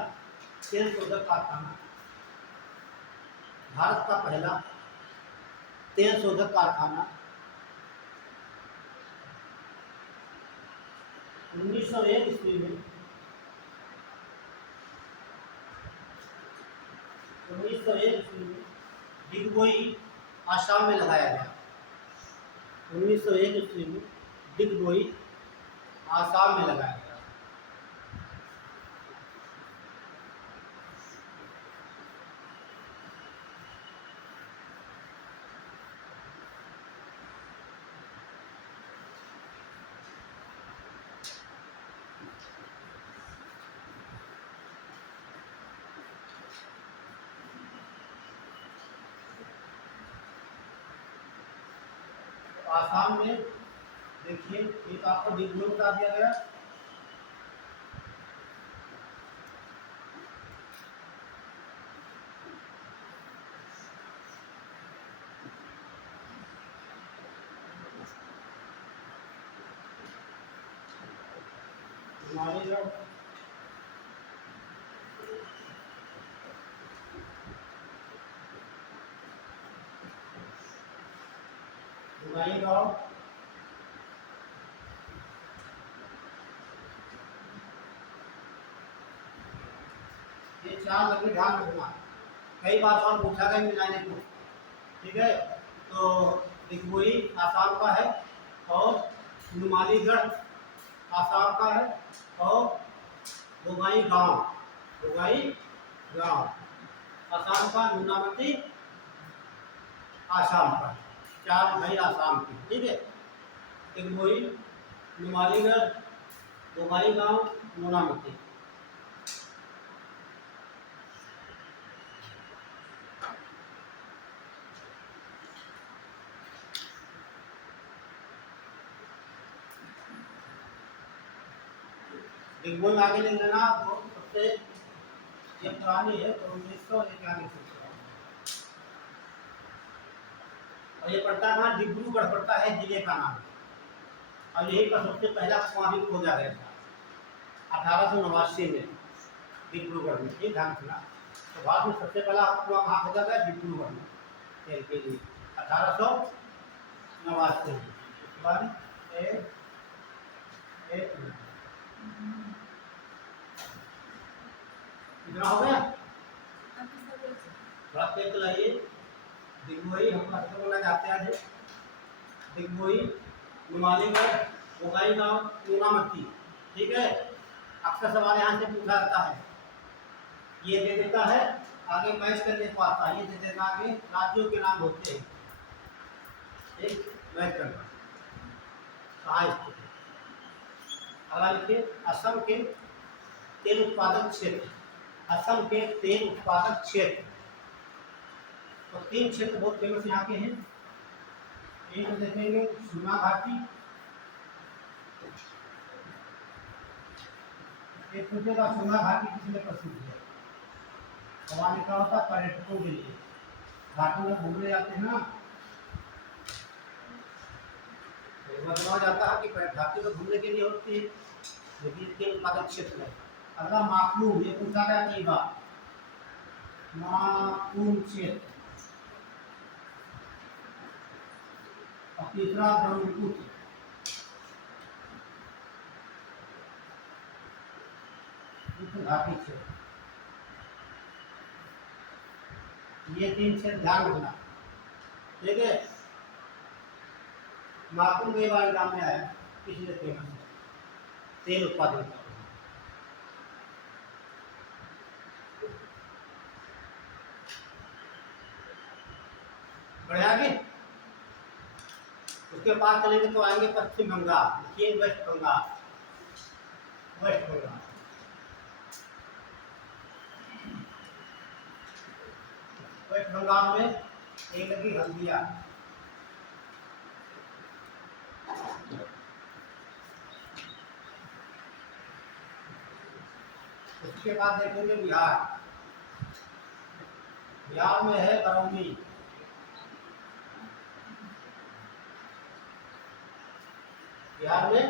तेल शोधक कारखाना, भारत का पहला तेल शोधक कारखाना 1901 ईस्वी में, 1901 ईस्वी में डिगबोई, आसाम में लगाया गया। 1901 ईस्वी में डिगबोई, आसाम में लगाया गया। आसाम में देखिए, एक आपको डिगबोई बता दिया गया, हिमालय, गाँव, चार लगे, ध्यान रखना। कई बार सवाल पूछा गया मिलाने को, ठीक है। तो दिग्बोई आसाम का है और नुमालीगढ़ आसाम का है और बोगाई गांव आसाम का, नुनामती आसाम का। चार भाई आसाम के, ठीक है। दिग्बोई, नुमालीगढ़, बोगाई गांव, नुनामती। दिग्बोई में आगे लिख लेना, वो सबसे ये पुरानी है, तो 1941 और ये पड़ता है ना, डिब्रूगढ़ पड़ता है जिले का नाम। और यही पर सबसे पहला कुआं भी खोजा गया था 1889 में डिब्रूगढ़ में, ये ध्यान रखना। तो भारत में सबसे पहला कुआं कहाँ खोजा गया? डिब्रूगढ़ में, तेल के लिए 1889 में। उसके बाद कितना हो गया? थोड़ा तेज चलाइए। दिग्बोई हम अच्छा बोलना चाहते हैं। दिग्बोई, नुमालीगढ़, बोगाई गांव, नुनामती, ठीक है। अक्सर सवाल यहाँ से पूछा जाता है, ये दे देता है, आगे मैच करने को आता है, ये दे देगा आगे राज्यों के नाम होते हैं, एक मैच करना। कहाँ स्थित है? अगला लिखिए, असम के तेल उत्पादक क्षेत्र। असम के तेल उत्पादक क्षेत्र, तो तीन क्षेत्र बहुत फेमस यहाँ के हैं। एक देखेंगे सुरमा घाटी, एक पूछेगा सुरमा घाटी किस लिए प्रसिद्ध है। सवाल लिखा होता पर्यटकों के लिए, घाटी में घूमने जाते हैं ना, बताया जाता है कि घाटी में घूमने के लिए होती है, लेकिन तेल उत्पादक क्षेत्र है। अगला माकूम, ये पूछा गया कई बार, माकूम क्षेत्र। और तीसरा ब्रह्मपुत्र, घाटी क्षेत्र। ये तीन क्षेत्र ध्यान रखना, ठीक है। माकूम कई बार एग्जाम में आया, इसलिए फेमस है तेल उत्पादन का। बढ़े आगे, उसके बाद चलेंगे तो आएंगे पश्चिम बंगाल। देखिए West Bengal, West Bengal, West Bengal में एक लगी हल्दिया, उसके बाद देखेंगे बिहार। बिहार में है बरौनी, बिहार में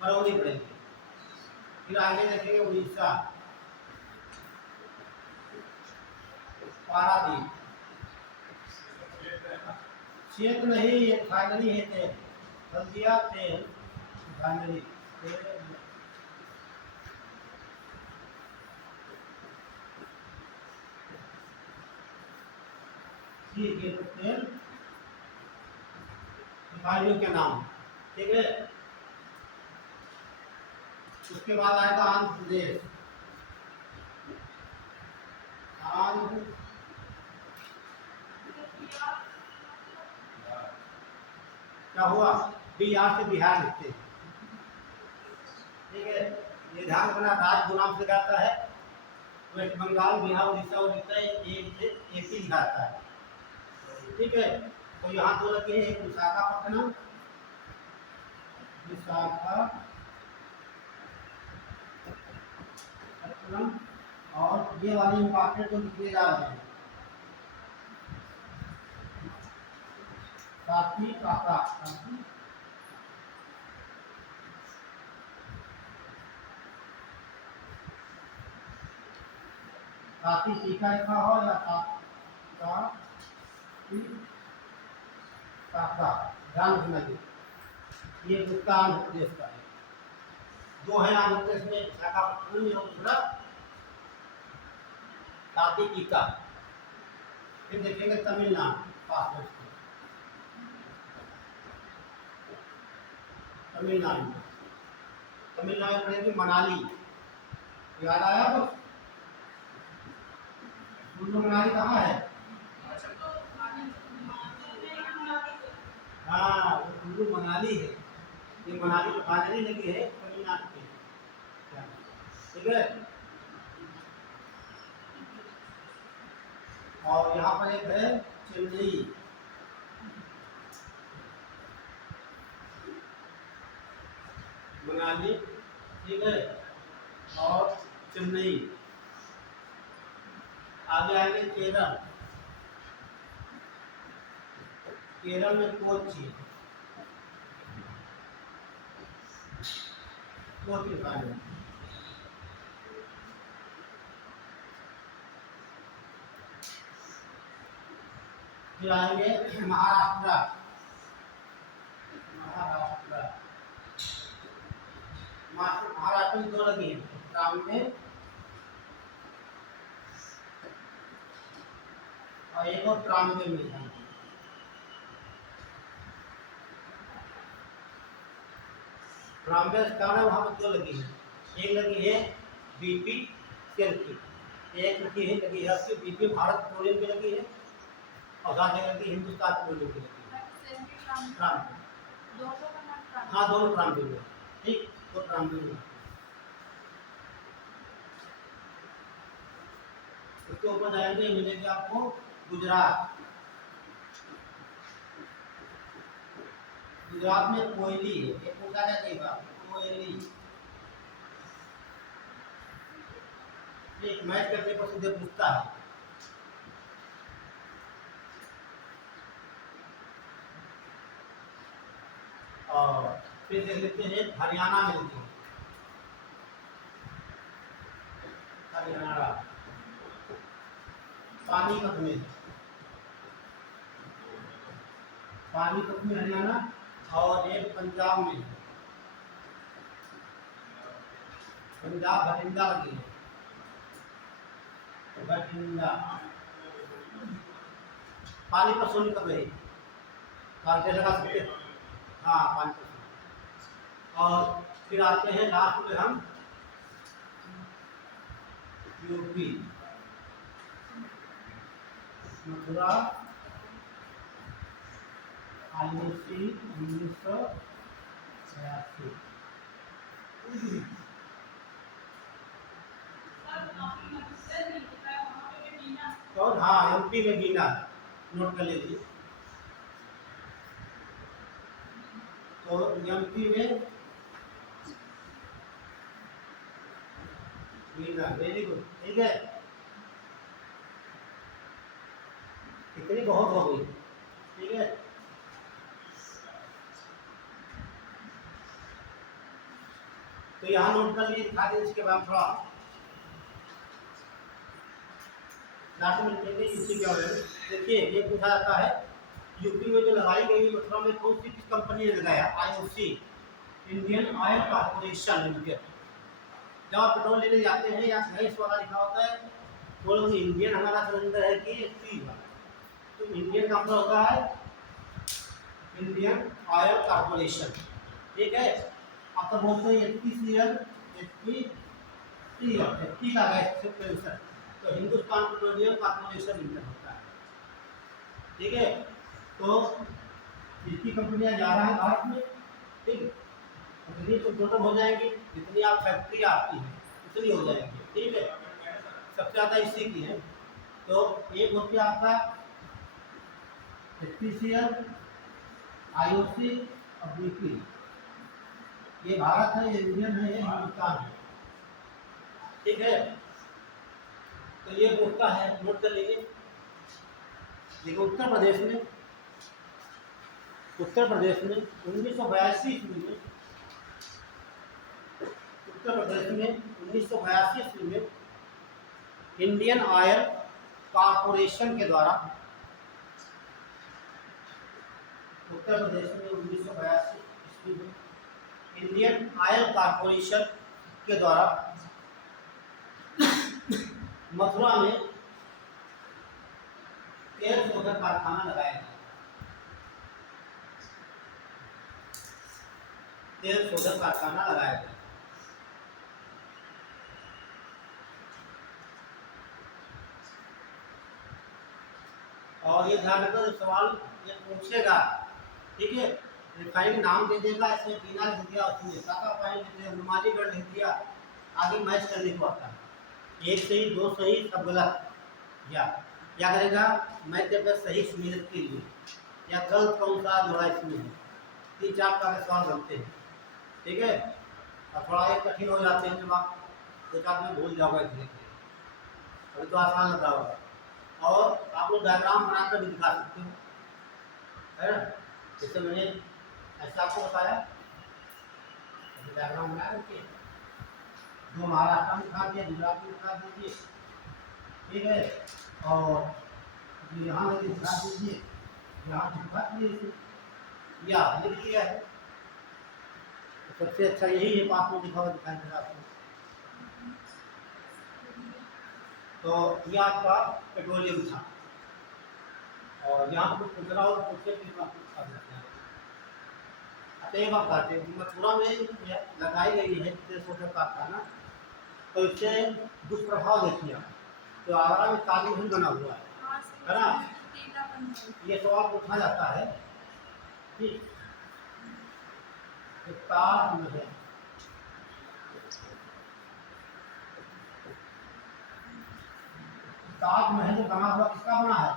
बरौनी पड़ेगी। फिर आगे देखेंगे उड़ीसा, पारादीप। क्षेत्र नहीं, ये फाइनली है तेल, हल्दिया तेल फाइनली। ठीक है, तो तेल रिफाइनरी के नाम, ठीक है। उसके बाद आएगा आंध्र प्रदेश। आंध्र, क्या हुआ? बिहार से बिहार लिखते हैं, ठीक है। ये ध्यान रखना, राज्य दो नाम से जाता है, वेस्ट बंगाल, बिहार, उड़ीसा, उड़ीसा एक ही जाता है, ठीक है। तो यहाँ दो लगे हैं, एक विशाखापट्टनम, विशाखापट्टनम, और ये वाली इंपॉर्टेंट जो लिखने जा रहे हैं, काफी काका, काफी तीखा लिखा हो या काका, ध्यान रखना। ये उत्तर आंध्र प्रदेश का है। दो है आंध्र प्रदेश में, विशाखापट्टनम और दूसरा तातिकीका। फिर देखेंगे तमिलनाडु, पास में उसके। तमिलनाडु, तमिलनाडु पड़ेगी मनाली। याद आया कुछ? कुल्लू मनाली कहाँ है? हाँ, वो कुल्लू मनाली है। ये मनाली में फाइनली लगी है तमिलनाडु की। ठीक है। और यहाँ पर एक है चेन्नई। मनाली, ठीक है, और चेन्नई। आगे आएंगे केरल। केरल में कोच्चि, कोच्चि फाइनल। फिर आएंगे महाराष्ट्र। महाराष्ट्र, महाराष्ट्र में 2 लगी है, ट्राम्बे और एक और ट्राम्बे में है। ट्राम्बे स्थान है, वहाँ पर 2 लगी है। एक लगी है बीपीसीएल की, एक लगी है आपकी बीपी भारत पेट्रोलियम की लगी है, और साथ में लगी हिंदुस्तान पेट्रोलियम की लगी है। ट्राम्बे, हाँ दोनों ट्राम्बे में, ठीक, दो ट्राम्बे में। उसके ऊपर जाएंगे, मिलेगी आपको गुजरात। गुजरात में कोयली है, ये पूछा जाएगा कोयली। एक मैच करने पर सीधे पूछता है। और फिर देख लेते हैं हरियाणा मिलती है। हरियाणा पानीपत में, पानीपत में हरियाणा, और एक पंजाब में, पंजाब बठिंडा लगी है, बठिंडा। पानीपत सोनी कर रही लगा सकते, हाँ पानीपत। और फिर आते हैं लास्ट में हम यूपी, मथुरा, IOC 1986। और हाँ, एमपी में बीना, नोट कर लीजिए। तो एमपी में बीना, वेरी गुड, ठीक है। इतनी बहुत हो गई, ठीक है। तो यहाँ नोट कर लीजिए, दिखा दीजिए। इसके बाद थोड़ा लास्ट में लिखेंगे यूपी क्या है। देखिए, ये पूछा जाता है यूपी में जो लगाई गई मथुरा में कौन सी किस कंपनी ने लगाया? IOC, Indian oil corporation limited. जब आप पेट्रोल लेने जाते हैं या गैस वाला लिखा होता है, बोलो इंडियन हमारा सिलेंडर है कि एचपी का, तो इंडियन का मतलब होता है इंडियन ऑयल कॉर्पोरेशन, ठीक है। आप तो बोलते हैं HPCL, एचपी का गैस प्रोड्यूसर, तो हिंदुस्तान पेट्रोलियम कॉर्पोरेशन लिमिटेड होता है, ठीक है। तो इसकी कंपनियां जा रहा है भारत में, ठीक है। इतनी तो टोटल हो जाएगी, जितनी आप फैक्ट्री आपकी है उतनी हो जाएगी, ठीक है। सबसे ज़्यादा इसी की है। तो एक होती है आपका HPCL, IOC और BP। ये भारत है, ये इंडियन है, ये हिंदुस्तान है, ठीक है। तो ये पूछता है, नोट कर लीजिए। देखिए उत्तर प्रदेश में 1982 ईस्वी में, उत्तर प्रदेश में 1982 ईस्वी में इंडियन ऑयल कॉर्पोरेशन के द्वारा, उत्तर प्रदेश में 1982 ईस्वी में इंडियन ऑयल कॉर्पोरेशन के द्वारा मथुरा में तेल शोधक कारखाना लगाया जाए, तेल शोधक कारखाना लगाया जाए। और ये ध्यान रखो, जो सवाल ये पूछेगा, ठीक है, रिफाइनरी नाम दे देगा, इसमें बीना लिख दिया, उसमें साका फाइन लिख दिया, हनुमानीगढ़ लिख दिया, आगे मैच करने को आता है। एक सही, दो सही, सब गलत। या क्या करेगा, मैच करके सही सुनिश्चित के लिए, या गलत कौन सा जोड़ा इसमें है, 3-4 का सवाल बनते हैं, ठीक है। और थोड़ा एक कठिन हो जाते हैं, जब आप 2-4 में भूल जाओगे धीरे धीरे, अभी तो आसान लग रहा होगा। और आप लोग डायग्राम बनाकर भी दिखा सकते हो, है ना, जैसे मैंने ऐसा आपको बताया, डायग्राम बना रखिए, जो महाराष्ट्र में दिखा दिया, गुजरात में दिखा दीजिए, ठीक है, और यहाँ में दिखा दीजिए, यहाँ दिखा दीजिए, या लिख दिया है। तो सबसे अच्छा यही है, पास में लिखा हुआ दिखाई दे रहा आपको। तो यह आपका पेट्रोलियम था, और यहाँ पर पूछ रहा हो तो उससे भी आप पूछ सकते हैं। अच्छा, एक बात बताते हैं, मथुरा में लगाई गई है तेल शोधक कारखाना, तो इससे दुष्प्रभाव देखिए आप। तो आगरा में ताजमहल बना हुआ है ना, ये सवाल पूछा जाता है कि ताजमहल, ताजमहल जो बना हुआ किसका बना है,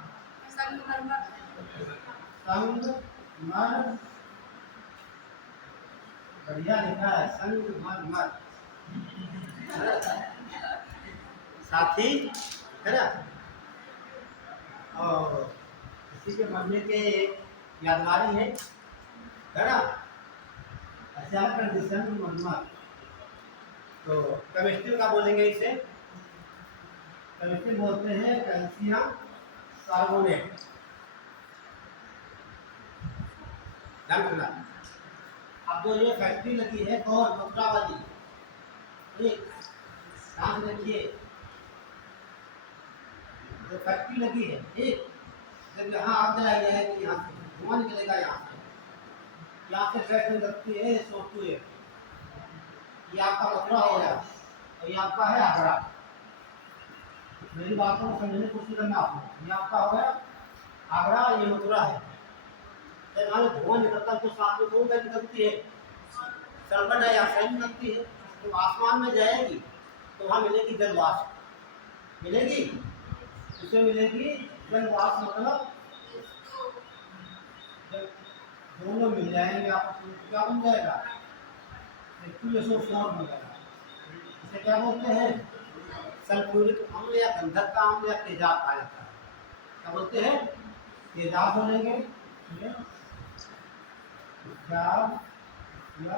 संगमरमर, बढ़िया लिखा है, संगमरमर साथी, है ना। और इसी के मरने के यादगारी है ना, अच्छा कंडीशन मरमर। तो केमिस्ट्री का बोलेंगे इसे, केमिस्ट्री बोलते हैं कैल्शियम कार्बोनेट, ध्यान रखना। अब जो ये फैक्ट्री लगी है कौन, मथुरा वाली, ठीक, ध्यान रखिए, जो फैक्ट्री लगी है, ठीक, जब यहाँ आग जलाई जाएगी, यहाँ से धुआं निकलेगा, यहाँ से गैस निकलती है, सोचती है, ये आपका मथुरा हो गया, और ये आपका है आगरा। मेरी बातों को समझने की कोशिश करना आपने, ये आपका हो गया आगरा, ये मथुरा है। जब धुआं निकलता है तो साथ में कौन गैस निकलती है, सल्फर डाइऑक्साइड निकलती है। तो आसमान में जाएगी तो वहाँ मिलेगी जलवाष्प, मिलेगी, उसे मिलेगी जलवाष्प, मतलब जब दोनों मिल जाएंगे आपस में क्या बन जाएगा, H2SO4 बन जाएगा। इसे क्या बोलते हैं, सल्फ्यूरिक अम्ल या गंधक का अम्ल या तेजाब कहा जाता है। क्या बोलते हैं, तेजाब बोलेंगे, तेजाब या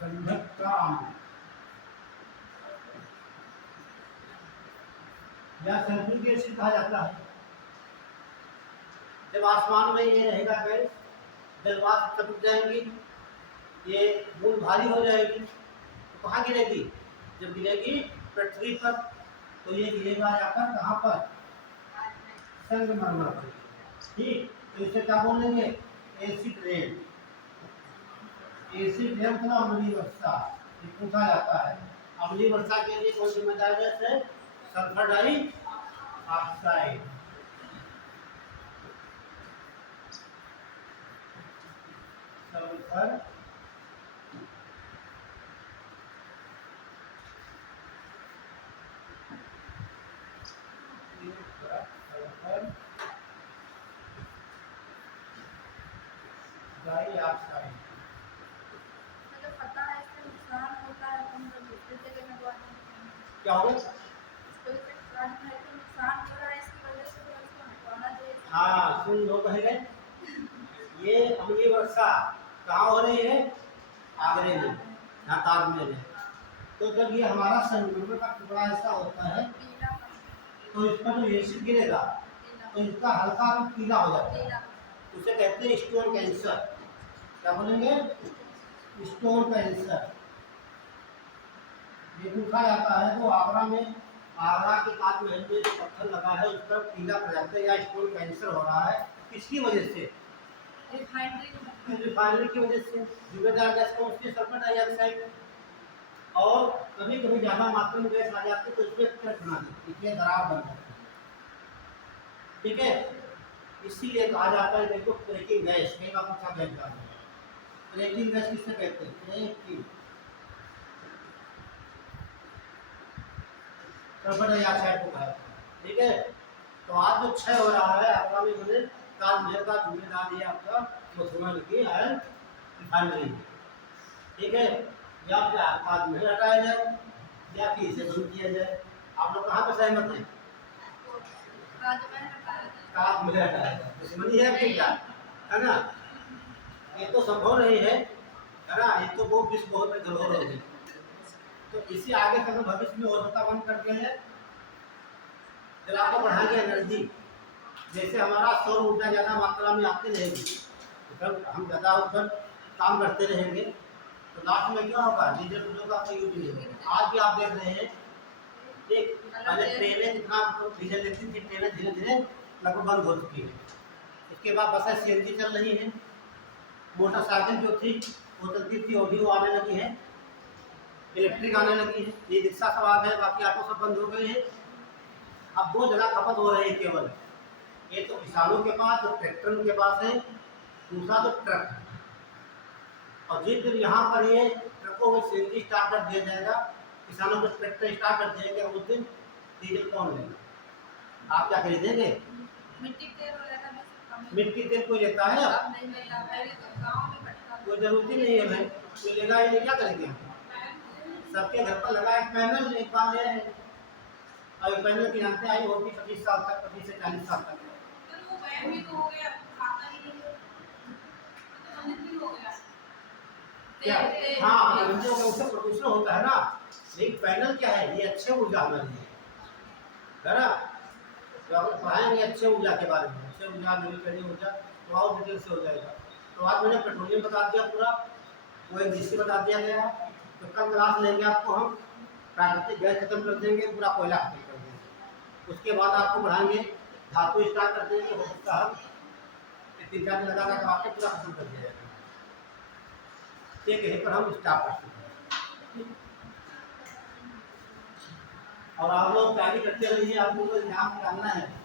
गंधक का अम्ल या सल्फ्यूरिक एसिड कहा जाता है। जब आसमान में ये रहेगा गैस, जलवाष्प टपक जाएंगी, ये बूंद भारी हो जाएगी, तो कहाँ गिरेगी, जब गिरेगी पृथ्वी पर, तो ये गिरेगा जाकर कहाँ पर, संगमरमर पर, ठीक। तो इसे क्या बोलेंगे, एसिड रेन, एसिड रेन मतलब अम्लीय वर्षा, ये पूछा जाता है। अम्लीय वर्षा के लिए कौन जिम्मेदार है, सल्फर डाइऑक्साइड, सल्फर डाइऑक्साइड, मतलब पता है इससे नुकसान होता है, अपन जब दूसरी जगह में बात क्या हो गया, इसको इससे नुकसान हो रहा है, इसकी वजह से तो इसको हटवाना चाहिए। हाँ सुन लो पहले, ये अम्लीय वर्षा कहाँ हो रही है, आगरे में, यहाँ ताजमहल है। तो जब ये हमारा संगमरमर का टुकड़ा ऐसा होता है, तो इस पर जो एसिड गिरेगा तो इसका हल्का रंग पीला हो जाता है, उसे कहते हैं स्टोन कैंसर। क्या बोलेंगे, स्टोन कैंसर। ये पूछा जाता है, तो आगरा में आगरा के ताजमहल में जो पत्थर लगा है उस पर पीला पड़ जाता है या स्टोन कैंसर हो रहा है, किसकी वजह से? रिफाइनरी की वजह से। जिम्मेदार गैस कौन सी? Sulphur dioxide. और कभी कभी ज़्यादा मात्रा में गैस आ जाती है तो इसमें क्रैक बना देती है, इसमें दरार बन जाती है। ठीक है, इसीलिए कहा जाता है देखो क्रैकिंग गैस, कई बार पूछा गैस का क्रैकिंग गैस किससे कहते हैं? क्रैकिंग सल्फर डाइऑक्साइड को कहते हैं। ठीक है, तो आज जो क्षय हो रहा है आपका में मैंने ताजमहल का जिम्मेदार ये आपका मधुबन की है रिफाइनरी। ठीक है, या फिर ताजमहल हटाया जाए या फिर इसे बंद किया जाए। आप लोग कहाँ पर सहमत हैं? ताजमहल हटाया जाए, दुश्मनी है आपकी क्या? है ना, ये तो संभव नहीं है ना, ये तो बहुत विश्व बहुत बड़ी धरोहर होगी। तो इसी आगे कभी भविष्य में और होता बंद कर दिया जाए। जब आपको बढ़ाएंगे एनर्जी, जैसे हमारा सौर ऊर्जा ज़्यादा मात्रा में आती रहेगी, जब हम ज़्यादा उधर काम करते रहेंगे तो लास्ट में क्या होगा? डीजल पेट्रोल का कोई यूज नहीं होगा। आज भी आप देख रहे हैं एक पहले ट्रेनें जितना डीजल लेती थी, ट्रेनें धीरे धीरे लगभग बंद हो चुकी है। उसके बाद बसें सीएनजी चल रही हैं, मोटरसाइकिल जो थी वो चलती थी वो आने लगी है, इलेक्ट्रिक आने लगी है, ये रिक्शा सब आ गए, बाकी ऑटो सब बंद हो गए हैं। अब दो जगह खपत हो रही है केवल, एक तो किसानों के पास जो ट्रैक्टर उनके पास है, दूसरा तो ट्रक। और जिस दिन यहाँ पर ये ट्रकों में सीएनजी स्टार्ट कर दिया जाएगा, किसानों को ट्रैक्टर स्टार्ट कर दिया जाएगा, उस दिन डीजल कौन लेगा? आप क्या खरीदेंगे? मिट्टी तेल कोई लेता है? अब कोई जरूरत ही नहीं है भाई, कोई लेगा ही नहीं, क्या करेंगे हम? सबके घर पर लगा एक पैनल, एक बार ले रहे हैं। और पैनल की जानते आई होगी 25 साल तक, 25 से 40 साल तक। क्या? हाँ, उससे प्रदूषण होता है ना। लेकिन पैनल क्या है? ये अच्छे ऊर्जा हमारी है ना। तो आप पढ़ाएंगे अच्छे ऊर्जा के बारे में, अच्छे ऊर्जा नवीकरणीय ऊर्जा तो और डिटेल से हो जाएगा। तो आज मैंने पेट्रोलियम बता दिया पूरा, वो एनजीसी बता दिया गया। तो कल क्लास लेंगे आपको हम प्राकृतिक गैस खत्म कर देंगे, पूरा कोयला खत्म कर देंगे। उसके बाद आपको बढ़ाएंगे धातु स्टार्ट कर देंगे, हो सकता हम 3-4 दिन लगा कर आपके पूरा खत्म कर दिया जाएगा। एक यहीं पर हम स्टार्ट कर सकते हैं। और आप लोग तैयारी करते रहिए, आप लोगों को एग्जाम निकालना है।